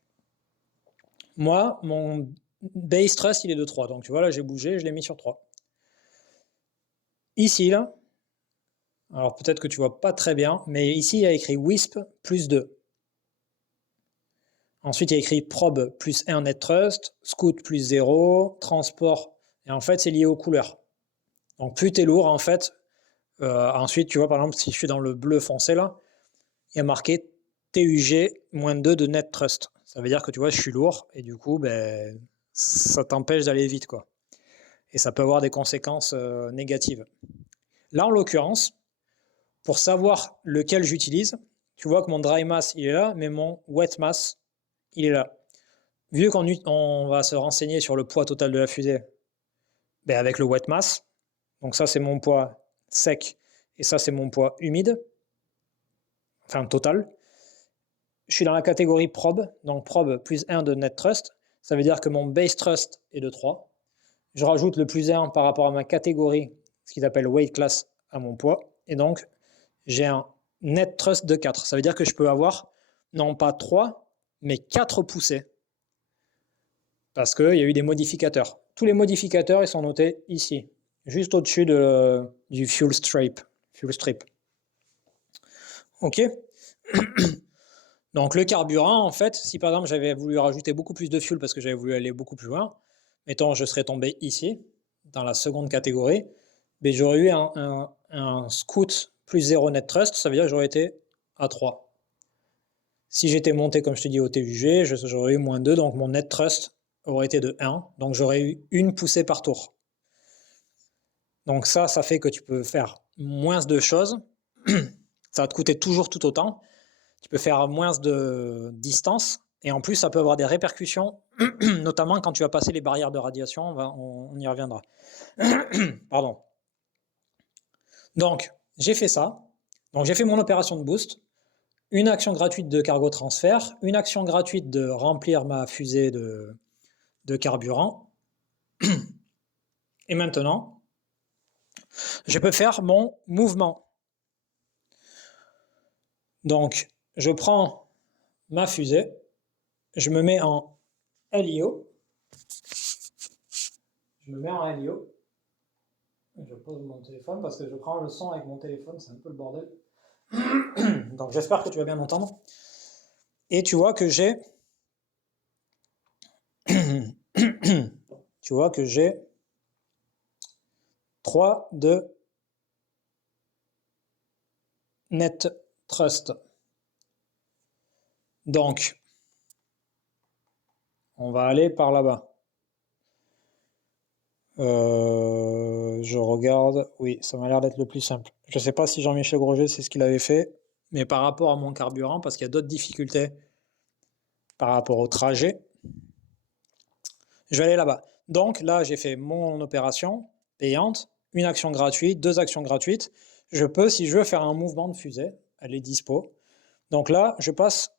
moi, mon base thrust, il est de 3. Donc, tu vois, là, j'ai bougé, je l'ai mis sur 3. Ici, là, alors peut-être que tu vois pas très bien, mais ici, il y a écrit WISP plus 2. Ensuite, il y a écrit probe plus 1 net thrust, scoot plus 0, transport, et en fait, c'est lié aux couleurs. Donc, plus tu es lourd, en fait, ensuite, tu vois, par exemple, si je suis dans le bleu foncé, là, il y a marqué TUG-2 de net thrust. Ça veut dire que, tu vois, je suis lourd, et du coup, ben, ça t'empêche d'aller vite, quoi. Et ça peut avoir des conséquences négatives. Là, en l'occurrence, pour savoir lequel j'utilise, tu vois que mon dry mass, il est là, mais mon wet mass, il est là. vu qu'on va se renseigner sur le poids total de la fusée, ben avec le wet mass, donc ça c'est mon poids sec et ça c'est mon poids humide, enfin total. Je suis dans la catégorie probe, donc probe plus 1 de net thrust, ça veut dire que mon base thrust est de 3. Je rajoute le plus 1 par rapport à ma catégorie, ce qu'ils appellent weight class, à mon poids, et donc j'ai un net thrust de 4. Ça veut dire que je peux avoir non pas 3, mais 4 poussées. Parce qu'il y a eu des modificateurs. Tous les modificateurs, ils sont notés ici, juste au-dessus du fuel strip. OK. Donc le carburant, en fait, si par exemple j'avais voulu rajouter beaucoup plus de fuel parce que j'avais voulu aller beaucoup plus loin, mettons je serais tombé ici, dans la seconde catégorie, mais j'aurais eu un scoot plus 0 net thrust, ça veut dire que j'aurais été à 3. Si j'étais monté, comme je te dis, au TUG, j'aurais eu moins 2, donc mon net thrust aurait été de 1, donc j'aurais eu une poussée par tour. Donc ça fait que tu peux faire moins de choses, ça va te coûter toujours tout autant, tu peux faire moins de distance, et en plus ça peut avoir des répercussions, notamment quand tu vas passer les barrières de radiation, on y reviendra. Pardon. Donc j'ai fait ça, donc j'ai fait mon opération de boost, une action gratuite de cargo transfert, une action gratuite de remplir ma fusée de carburant, et maintenant je peux faire mon mouvement. Donc je prends ma fusée, je me mets en LIO, je pose mon téléphone parce que je prends le son avec mon téléphone, c'est un peu le bordel. Donc j'espère que tu vas bien m'entendre. Et tu vois que j'ai 3 de net thrust. Donc on va aller par là-bas. Je regarde, oui, ça m'a l'air d'être le plus simple. Je ne sais pas si Jean-Michel Grosjean c'est ce qu'il avait fait, mais par rapport à mon carburant, parce qu'il y a d'autres difficultés par rapport au trajet, je vais aller là-bas. Donc là, j'ai fait mon opération payante, une action gratuite, 2 actions gratuites. Je peux, si je veux, faire un mouvement de fusée, elle est dispo. Donc là, je passe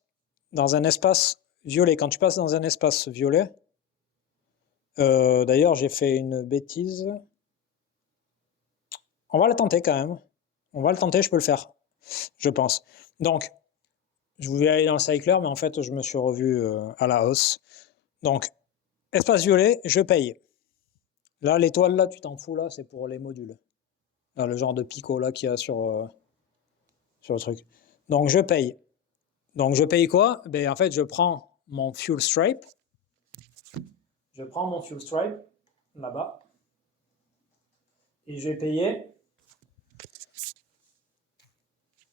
dans un espace violet. Quand tu passes dans un espace violet, d'ailleurs, j'ai fait une bêtise. On va la tenter quand même. On va le tenter, je peux le faire, je pense. Donc, je voulais aller dans le cycler, mais en fait, je me suis revu à la hausse. Donc, espace violet, je paye. Là, l'étoile, là, tu t'en fous, là, c'est pour les modules. Là, le genre de picot, là, qu'il y a sur le truc. Donc, je paye. Donc, je paye quoi? Ben, en fait, je prends mon fuel stripe. Là-bas. Et je vais payer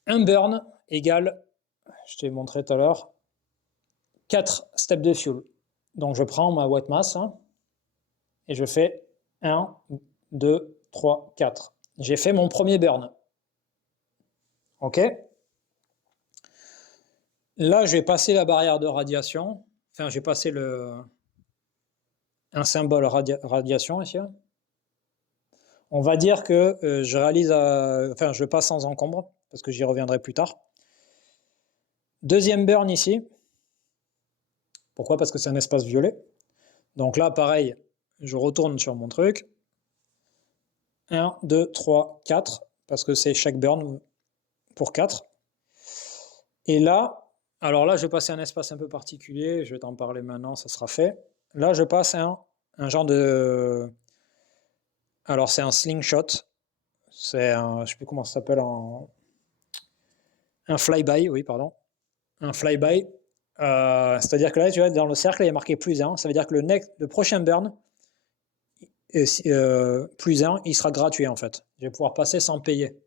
un burn égale, je t'ai montré tout à l'heure, 4 steps de fuel. Donc, je prends ma wet mass, hein, et je fais 1, 2, 3, 4. J'ai fait mon premier burn. OK? Là, je vais passer la barrière de radiation. Enfin, j'ai passé un symbole radiation ici. On va dire que je passe sans encombre, parce que j'y reviendrai plus tard. Deuxième burn ici. Pourquoi? Parce que c'est un espace violet. Donc là, pareil, je retourne sur mon truc. 1, 2, 3, 4, parce que c'est chaque burn pour 4. Et là, alors là, je vais passer un espace un peu particulier, je vais t'en parler maintenant, ça sera fait. Là, je passe un genre de... Alors, c'est un slingshot, c'est un, je ne sais plus comment ça s'appelle, un flyby, oui, pardon. Un flyby, c'est-à-dire que là, tu vois, dans le cercle, il y a marqué plus 1, ça veut dire que le prochain burn, plus 1, il sera gratuit, en fait. Je vais pouvoir passer sans payer.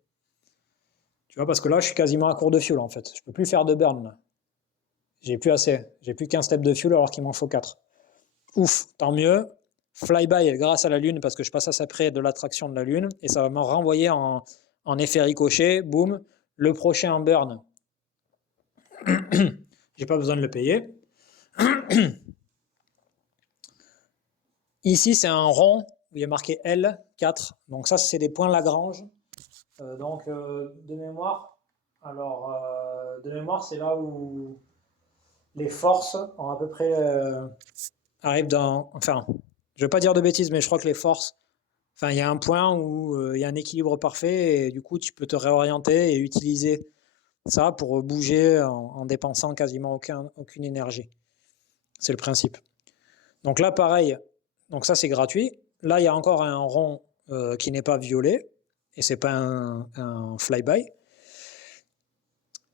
Tu vois, parce que là, je suis quasiment à court de fuel, en fait. Je ne peux plus faire de burn, là. J'ai plus assez. J'ai plus qu'un step de fuel alors qu'il m'en faut 4. Ouf, tant mieux. Flyby grâce à la Lune, parce que je passe à près de l'attraction de la Lune, et ça va me renvoyer en effet ricochet, boum, le prochain burn. J'ai pas besoin de le payer. Ici, c'est un rond où il y a marqué L4. Donc ça, c'est des points Lagrange. De mémoire, de mémoire, c'est là où les forces ont à peu près arrivent dans. Enfin, je ne veux pas dire de bêtises, mais je crois que les forces. Enfin, il y a un point où il y a un équilibre parfait et du coup, tu peux te réorienter et utiliser ça pour bouger en dépensant quasiment aucune énergie. C'est le principe. Donc là, pareil. Donc ça, c'est gratuit. Là, il y a encore un rond qui n'est pas violet et c'est pas un flyby.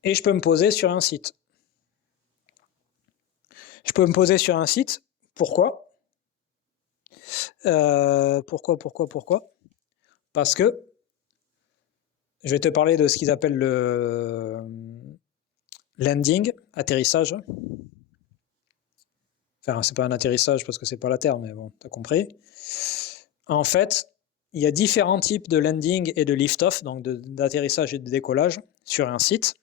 Et je peux me poser sur un site. Je peux me poser sur un site. Pourquoi Pourquoi Parce que je vais te parler de ce qu'ils appellent le landing, atterrissage. Enfin, c'est pas un atterrissage parce que c'est pas la Terre, mais bon, t'as compris. En fait, il y a différents types de landing et de lift-off, donc d'atterrissage et de décollage sur un site.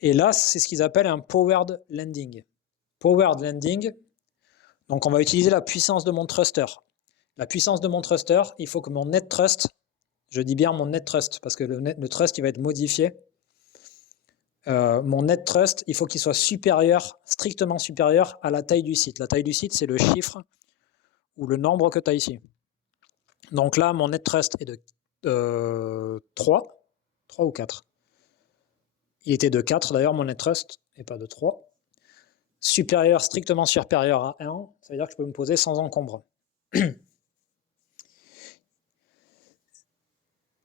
Et là, c'est ce qu'ils appellent un powered landing. Powered landing, donc on va utiliser la puissance de mon thruster. La puissance de mon thruster, il faut que mon net thrust, je dis bien mon net thrust, parce que le thrust il va être modifié. Mon net thrust, il faut qu'il soit supérieur, strictement supérieur à la taille du site. La taille du site, c'est le chiffre ou le nombre que tu as ici. Donc là, mon net thrust est de 3 ou 4. Il était de 4 d'ailleurs, mon net thrust, et pas de 3. Supérieur, strictement supérieur à 1, ça veut dire que je peux me poser sans encombre. Il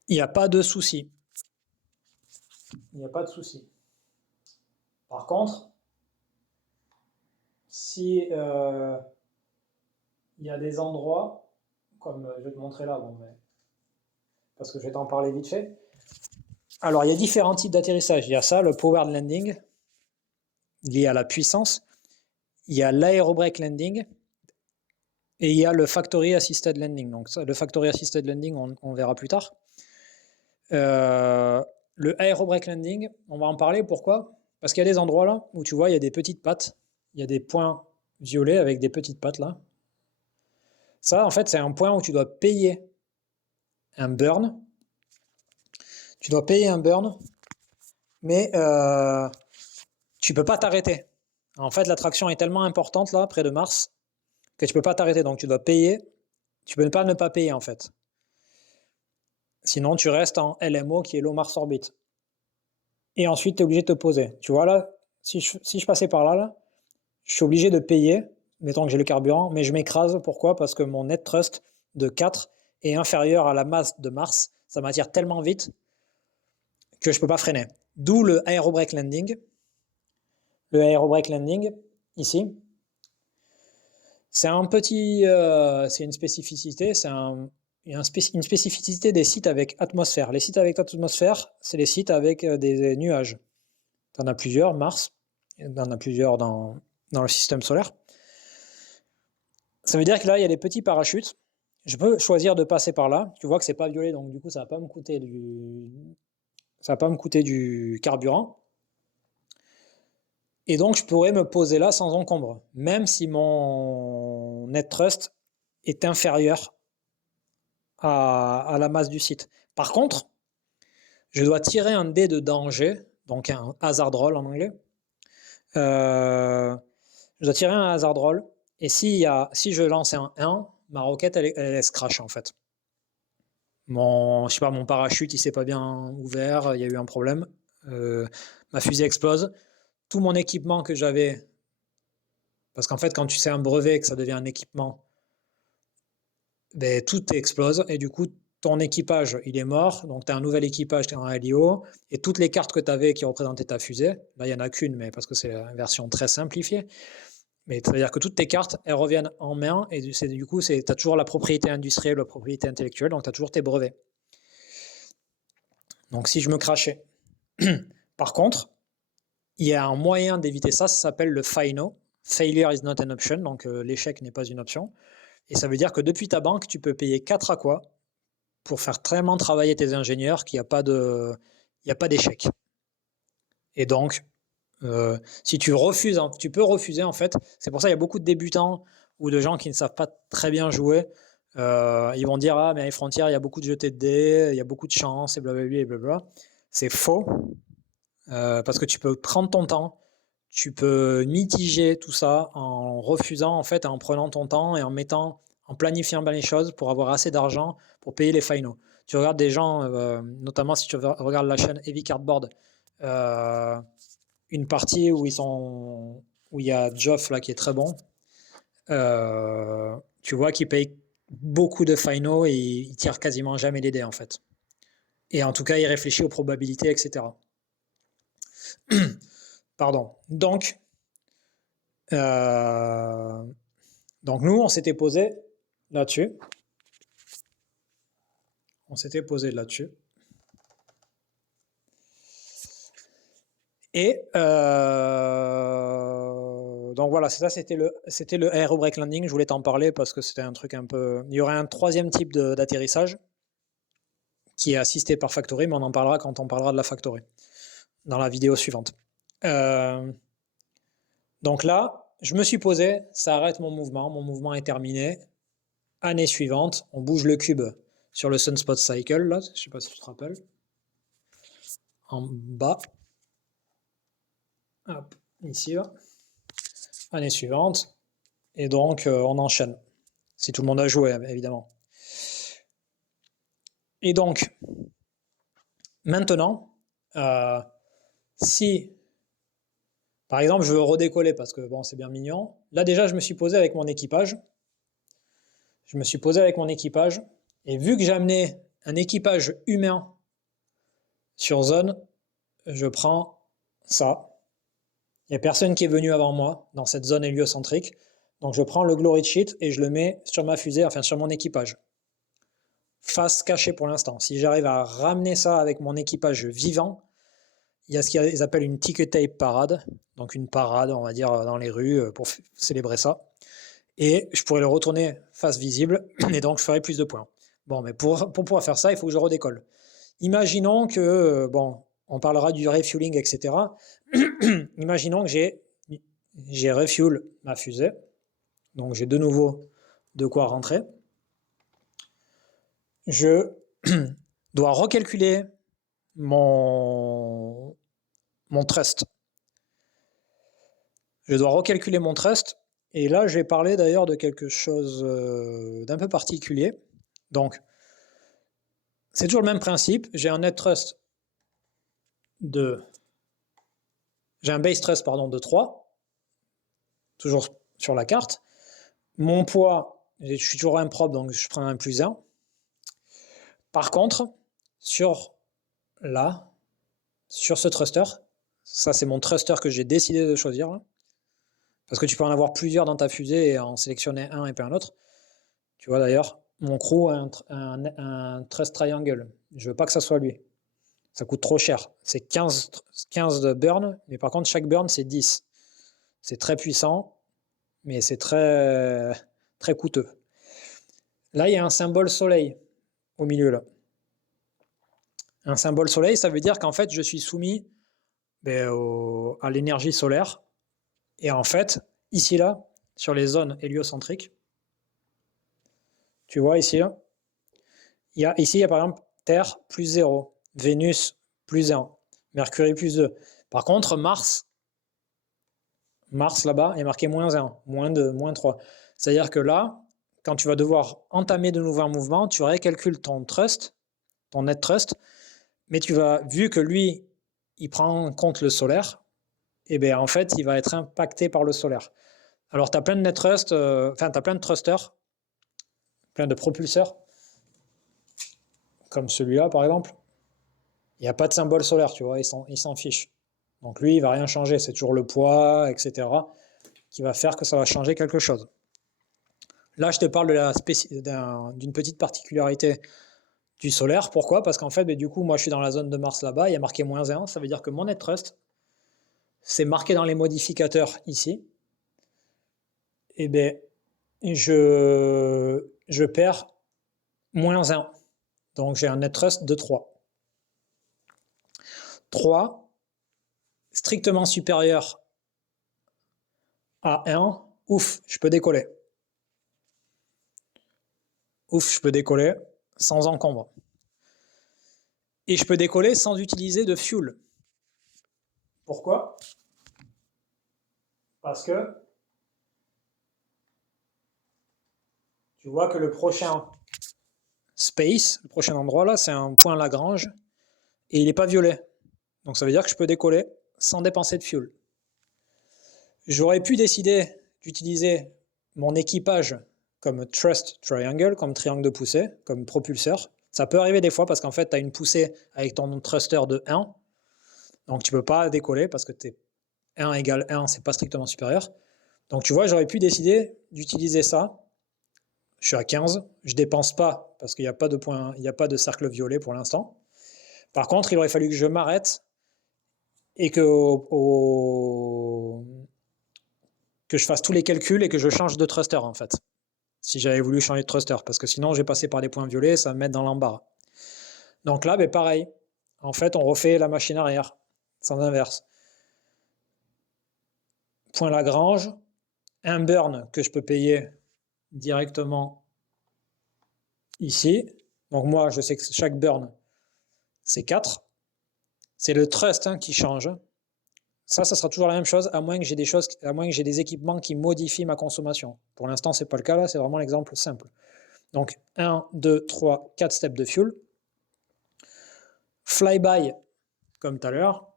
n'y a pas de souci. Il n'y a pas de souci. Par contre, si il y a des endroits, comme je vais te montrer là, bon, parce que je vais t'en parler vite fait. Alors, il y a différents types d'atterrissage. Il y a ça, le powered landing, lié à la puissance. Il y a l'aérobrake landing et il y a le factory assisted landing. Donc, ça, le factory assisted landing, on verra plus tard. Le aérobrake landing, on va en parler. Pourquoi ? Parce qu'il y a des endroits là où tu vois, il y a des petites pattes. Il y a des points violets avec des petites pattes là. Ça, en fait, c'est un point où tu dois payer un burn. Tu dois payer un burn, mais tu peux pas t'arrêter. En fait, l'attraction est tellement importante là, près de Mars, que tu peux pas t'arrêter. Donc, tu dois payer. Tu peux pas ne pas payer en fait. Sinon, tu restes en LMO qui est Low Mars Orbit. Et ensuite, tu es obligé de te poser. Tu vois là, si je passais par là, je suis obligé de payer. Mettons que j'ai le carburant, mais je m'écrase. Pourquoi ? Parce que mon net thrust de 4 est inférieur à la masse de Mars. Ça m'attire tellement vite que je ne peux pas freiner. D'où le aerobrake landing. Le aerobrake landing, ici, c'est c'est une spécificité, une spécificité des sites avec atmosphère. Les sites avec atmosphère, c'est les sites avec des nuages. Tu en as plusieurs, Mars, tu en as plusieurs dans le système solaire. Ça veut dire que là, il y a des petits parachutes. Je peux choisir de passer par là. Tu vois que c'est pas violet, donc du coup, ça va pas me coûter du carburant. Et donc, je pourrais me poser là sans encombre, même si mon net thrust est inférieur à la masse du site. Par contre, je dois tirer un dé de danger, donc un hazard roll en anglais. Je dois tirer un hazard roll, et si je lance un 1, ma roquette, elle se crache en fait. Je sais pas, mon parachute, il s'est pas bien ouvert, il y a eu un problème. Ma fusée explose. Tout mon équipement que j'avais, parce qu'en fait, quand tu sais un brevet et que ça devient un équipement, ben, tout explose, et du coup, ton équipage, il est mort, donc tu as un nouvel équipage, tu es en LIO, et toutes les cartes que tu avais qui représentaient ta fusée, là, il n'y en a qu'une, mais parce que c'est une version très simplifiée, mais c'est-à-dire que toutes tes cartes, elles reviennent en main, et du coup, tu as toujours la propriété industrielle, la propriété intellectuelle, donc tu as toujours tes brevets. Donc, si je me crachais. Par contre, il y a un moyen d'éviter ça, ça s'appelle le FINO, Failure is not an option, donc l'échec n'est pas une option. Et ça veut dire que depuis ta banque, tu peux payer 4 aquas pour faire vraiment travailler tes ingénieurs qu'il n'y a pas d'échec. Et donc, si tu refuses, tu peux refuser en fait. C'est pour ça qu'il y a beaucoup de débutants ou de gens qui ne savent pas très bien jouer. Ils vont dire ah mais à Frontier il y a beaucoup de jetés de dés, il y a beaucoup de chance et blablabla et blablabla. C'est faux parce que tu peux prendre ton temps, tu peux mitiger tout ça en refusant en fait, en prenant ton temps et en planifiant bien les choses pour avoir assez d'argent pour payer les finals. Tu regardes des gens, notamment si tu regardes la chaîne Heavy Cardboard, une partie où où il y a Geoff là qui est très bon. Tu vois qu'il paye beaucoup de finals et il tire quasiment jamais les dés en fait. Et en tout cas, il réfléchit aux probabilités, etc. Pardon. Donc nous, on s'était posé là-dessus. Et donc voilà, c'était le aero brake landing. Je voulais t'en parler parce que c'était un truc un peu. Il y aurait un troisième type d'atterrissage qui est assisté par Factory, mais on en parlera quand on parlera de la Factory dans la vidéo suivante. Donc là, je me suis posé, ça arrête mon mouvement est terminé. Année suivante, on bouge le cube sur le Sunspot Cycle, là, je ne sais pas si tu te rappelles, en bas. Hop, ici, là. Année suivante, et donc on enchaîne, si tout le monde a joué, évidemment. Et donc, maintenant, si, par exemple, je veux redécoller, parce que bon, c'est bien mignon, là déjà, je me suis posé avec mon équipage, et vu que j'ai amené un équipage humain sur zone, je prends ça. Il n'y a personne qui est venu avant moi dans cette zone héliocentrique. Donc je prends le Glory Cheat et je le mets sur ma fusée, enfin sur mon équipage. Face cachée pour l'instant. Si j'arrive à ramener ça avec mon équipage vivant, il y a ce qu'ils appellent une ticker tape parade. Donc une parade, on va dire, dans les rues pour célébrer ça. Et je pourrais le retourner face visible et donc je ferai plus de points. Bon, mais pour pouvoir faire ça, il faut que je redécolle. Imaginons que, bon, on parlera du refueling, etc. Imaginons que j'ai refuel ma fusée, donc j'ai de nouveau de quoi rentrer. Je dois recalculer mon thrust. Je dois recalculer mon thrust, et là je vais parler d'ailleurs de quelque chose d'un peu particulier. Donc, c'est toujours le même principe. J'ai un net thrust j'ai un base thrust de 3, toujours sur la carte. Mon poids, je suis toujours impropre, donc je prends un plus 1. Par contre, sur ce thruster, ça c'est mon thruster que j'ai décidé de choisir, là, parce que tu peux en avoir plusieurs dans ta fusée et en sélectionner un et pas un autre. Tu vois d'ailleurs, mon crew a un thrust triangle. Je veux pas que ça soit lui. Ça coûte trop cher. C'est 15 de burn, mais par contre chaque burn c'est 10. C'est très puissant, mais c'est très, très coûteux. Là, il y a un symbole soleil au milieu, là. Un symbole soleil, ça veut dire qu'en fait, je suis soumis à l'énergie solaire. Et en fait, ici, là, sur les zones héliocentriques, tu vois ici, là, il y a par exemple Terre plus 0, Vénus plus 1, Mercure plus 2. Par contre, Mars là-bas est marqué moins 1, moins 2, moins 3. C'est-à-dire que là, quand tu vas devoir entamer de nouveaux mouvements, tu récalcules ton thrust, ton net thrust, mais vu que lui, il prend en compte le solaire, et bien en fait, il va être impacté par le solaire. Alors, tu as plein de net thrust, tu as plein de thrusters, plein de propulseurs, comme celui-là par exemple. Il n'y a pas de symbole solaire, tu vois, il s'en fiche. Donc lui, il va rien changer, c'est toujours le poids, etc., qui va faire que ça va changer quelque chose. Là, je te parle d'une petite particularité du solaire. Pourquoi? Parce qu'en fait, du coup, moi, je suis dans la zone de Mars là-bas, il y a marqué moins 1, ça veut dire que mon net thrust, c'est marqué dans les modificateurs ici. Et bien, je perds moins 1. Donc, j'ai un net thrust de 3. 3, strictement supérieur à 1, ouf, je peux décoller. ouf, je peux décoller sans encombre. Et je peux décoller sans utiliser de fuel. Pourquoi? Parce que tu vois que le prochain space, le prochain endroit là, c'est un point Lagrange et il n'est pas violet. Donc ça veut dire que je peux décoller sans dépenser de fuel. J'aurais pu décider d'utiliser mon équipage comme thrust triangle, comme triangle de poussée, comme propulseur. Ça peut arriver des fois parce qu'en fait, tu as une poussée avec ton thruster de 1. Donc tu ne peux pas décoller parce que 1 égale 1, c'est pas strictement supérieur. Donc tu vois, j'aurais pu décider d'utiliser ça. Je suis à 15, je dépense pas parce qu'il n'y a pas de point, il n'y a pas de cercle violet pour l'instant. Par contre, il aurait fallu que je m'arrête et que je fasse tous les calculs et que je change de thruster en fait. Si j'avais voulu changer de thruster, parce que sinon j'ai passé par des points violets, ça va me met dans l'embarras. Donc là, ben pareil. En fait, on refait la machine arrière, sans inverse. Point Lagrange, un burn que je peux payer directement ici. Donc moi, je sais que chaque burn, c'est 4. C'est le thrust qui change. Ça sera toujours la même chose, à moins que j'ai des équipements qui modifient ma consommation. Pour l'instant, ce n'est pas le cas là, c'est vraiment l'exemple simple. Donc 1, 2, 3, 4 steps de fuel. Flyby, comme tout à l'heure.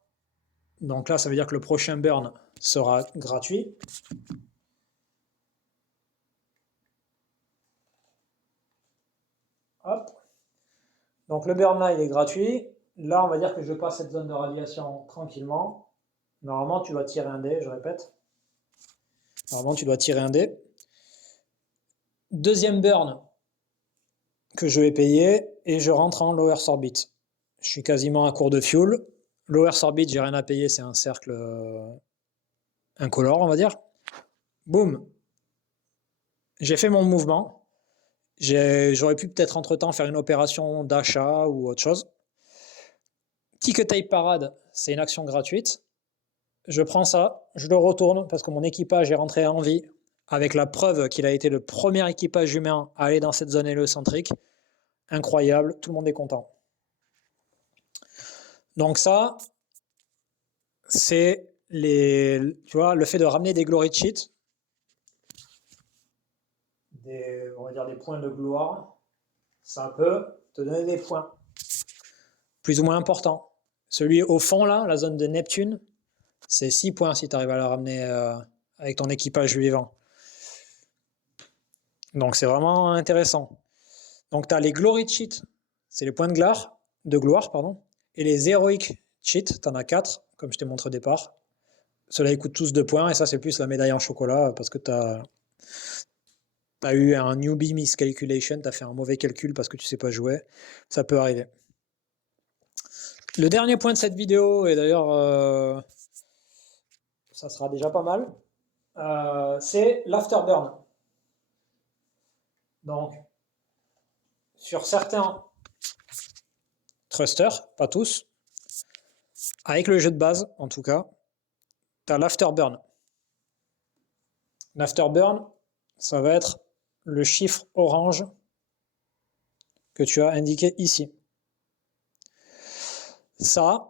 Donc là, ça veut dire que le prochain burn sera gratuit. Hop. Donc le burn là, il est gratuit. Là, on va dire que je passe cette zone de radiation tranquillement. Normalement, tu dois tirer un dé, je répète. Normalement, tu dois tirer un dé. Deuxième burn que je vais payer et je rentre en lower orbit. Je suis quasiment à court de fuel. Lower orbit, j'ai rien à payer, c'est un cercle incolore, on va dire. Boum. J'ai fait mon mouvement. J'aurais pu peut-être entre-temps faire une opération d'achat ou autre chose. Ticket tape parade, c'est une action gratuite. Je prends ça, je le retourne parce que mon équipage est rentré en vie avec la preuve qu'il a été le premier équipage humain à aller dans cette zone héliocentrique. Incroyable, tout le monde est content. Donc ça, c'est tu vois, le fait de ramener des glory cheats, on va dire des points de gloire, ça peut te donner des points plus ou moins importants. Celui au fond là, la zone de Neptune, c'est 6 points si tu arrives à la ramener avec ton équipage vivant. Donc c'est vraiment intéressant. Donc tu as les glory cheats, c'est les points de gloire, et les heroic cheats, tu en as 4, comme je t'ai montré au départ. Ceux-là, ils coûtent tous 2 points, et ça, c'est plus la médaille en chocolat, parce que tu as eu un newbie miscalculation, tu as fait un mauvais calcul parce que tu sais pas jouer. Ça peut arriver. Le dernier point de cette vidéo, et d'ailleurs, ça sera déjà pas mal, c'est l'afterburn. Donc, sur certains thrusters, pas tous, avec le jeu de base, en tout cas, tu as l'afterburn. L'afterburn, ça va être le chiffre orange que tu as indiqué ici. Ça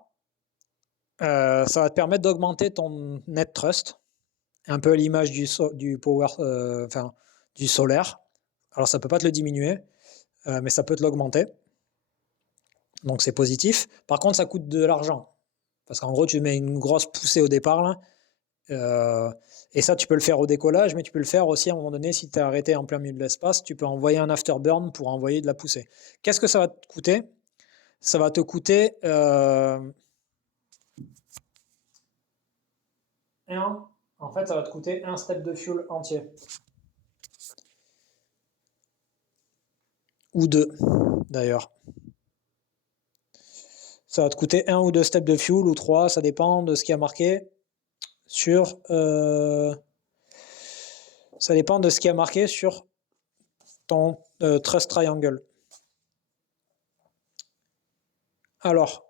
va te permettre d'augmenter ton net thrust, un peu à l'image du power, du solaire. Alors ça peut pas te le diminuer, mais ça peut te l'augmenter. Donc c'est positif. Par contre, ça coûte de l'argent. Parce qu'en gros, tu mets une grosse poussée au départ, là, et ça, tu peux le faire au décollage, mais tu peux le faire aussi à un moment donné, si tu es arrêté en plein milieu de l'espace, tu peux envoyer un afterburn pour envoyer de la poussée. Qu'est-ce que ça va te coûter? Ça va te coûter en fait, ça va te coûter un step de fuel entier. Ou 2, d'ailleurs. Ça va te coûter 1 ou 2 steps de fuel, ou 3, ça dépend de ce qui a marqué sur... ça dépend de ce qui a marqué sur ton thrust triangle. Alors,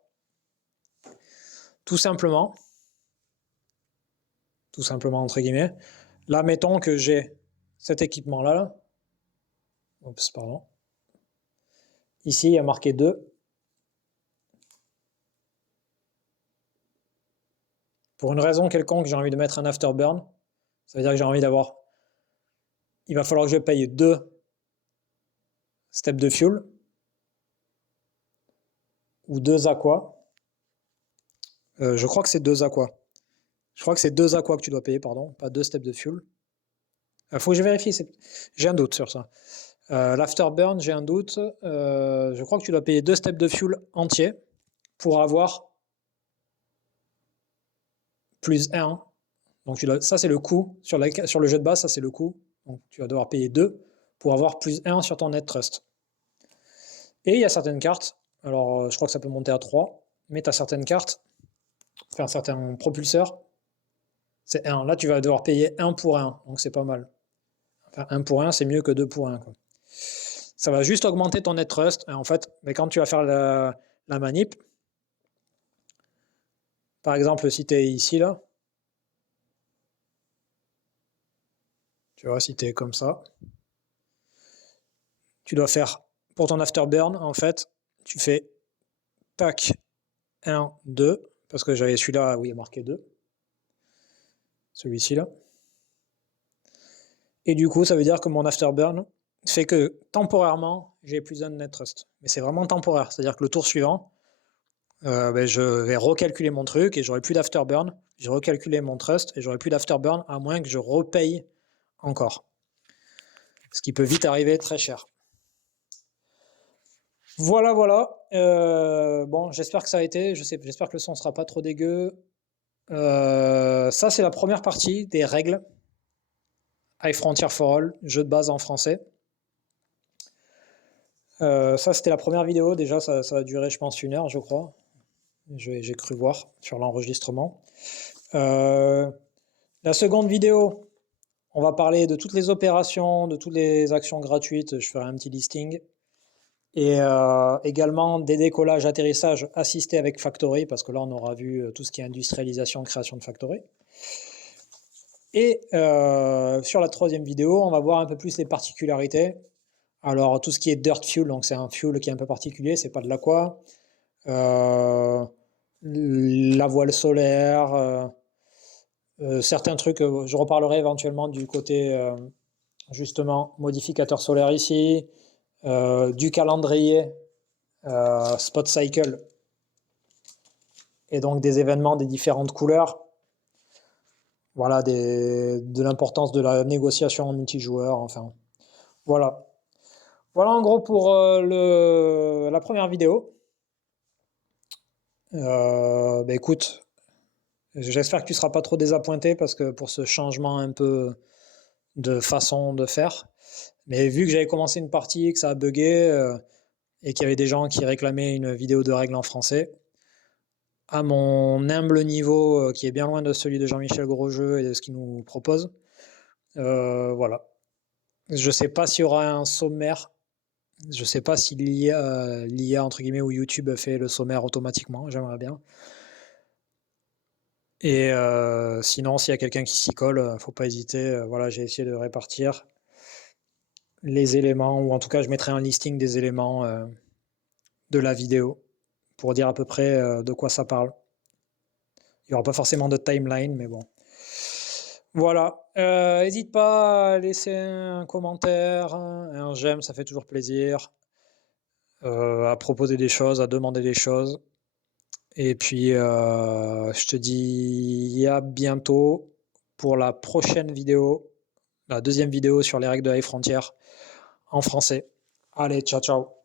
tout simplement entre guillemets, là, mettons que j'ai cet équipement-là. Oups, pardon. Ici, il y a marqué 2. Pour une raison quelconque, j'ai envie de mettre un afterburn. Ça veut dire que j'ai envie d'avoir... Il va falloir que je paye 2 steps de fuel. Ou 2 aqua. Je crois que c'est 2 aqua. Je crois que c'est 2 aqua que tu dois payer, pardon. Pas 2 steps de fuel. Il faut que je vérifie. J'ai un doute sur ça. L'afterburn, j'ai un doute. Je crois que tu dois payer 2 steps de fuel entiers pour avoir plus 1. Donc ça, c'est le coût. Sur le jet de base, ça, c'est le coût. Donc tu vas devoir payer 2 pour avoir plus 1 sur ton net trust. Et il y a certaines cartes. Alors, je crois que ça peut monter à 3. Mais tu as certaines cartes. Enfin, certains propulseurs. C'est 1. Là, tu vas devoir payer 1 pour 1. Donc c'est pas mal. Enfin, 1 pour 1, c'est mieux que 2 pour 1, quoi. Ça va juste augmenter ton net trust. Et en fait, mais quand tu vas faire la manip, par exemple, si tu es ici, là, tu vois, si tu es comme ça, tu dois faire, pour ton afterburn, en fait, tu fais tac, 1, 2, parce que j'avais celui-là où il y a marqué 2, celui-ci, là. Et du coup, ça veut dire que mon afterburn fait que, temporairement, j'ai plus de net trust. Mais c'est vraiment temporaire, c'est-à-dire que le tour suivant, je vais recalculer mon truc et j'aurai plus d'afterburn. J'ai recalculé mon trust et j'aurai plus d'afterburn à moins que je repaye encore. Ce qui peut vite arriver très cher. Voilà, voilà. Bon, j'espère que ça a été. J'espère que le son sera pas trop dégueu. Ça, c'est la première partie des règles High Frontier for All, jeu de base en français. Ça, c'était la première vidéo. Déjà, ça va durer, je pense, 1 heure, je crois. J'ai cru voir sur l'enregistrement. La seconde vidéo, on va parler de toutes les opérations, de toutes les actions gratuites. Je ferai un petit listing. Et également des décollages, atterrissages assistés avec Factory, parce que là, on aura vu tout ce qui est industrialisation, création de Factory. Et sur la troisième vidéo, on va voir un peu plus les particularités. Alors, tout ce qui est dirt fuel, donc c'est un fuel qui est un peu particulier, c'est pas de l'aqua. La voile solaire, certains trucs, je reparlerai éventuellement du côté, justement, modificateur solaire ici, du calendrier, spot cycle, et donc des événements des différentes couleurs. Voilà, de l'importance de la négociation en multijoueur, enfin. Voilà. Voilà en gros pour la première vidéo. Écoute, j'espère que tu ne seras pas trop désappointé parce que pour ce changement un peu de façon de faire. Mais vu que j'avais commencé une partie, que ça a bugué et qu'il y avait des gens qui réclamaient une vidéo de règles en français, à mon humble niveau, qui est bien loin de celui de Jean-Michel Grosjeu et de ce qu'il nous propose, voilà. Je ne sais pas s'il y aura un sommaire. Je ne sais pas si l'IA entre guillemets ou YouTube fait le sommaire automatiquement. J'aimerais bien. Et sinon, s'il y a quelqu'un qui s'y colle, faut pas hésiter. Voilà, j'ai essayé de répartir les éléments, ou en tout cas, je mettrai un listing des éléments de la vidéo pour dire à peu près de quoi ça parle. Il n'y aura pas forcément de timeline, mais bon. Voilà. N'hésite pas à laisser un commentaire, un j'aime, ça fait toujours plaisir. À proposer des choses, à demander des choses. Et puis, je te dis à bientôt pour la prochaine vidéo, la deuxième vidéo sur les règles de High Frontier en français. Allez, ciao, ciao.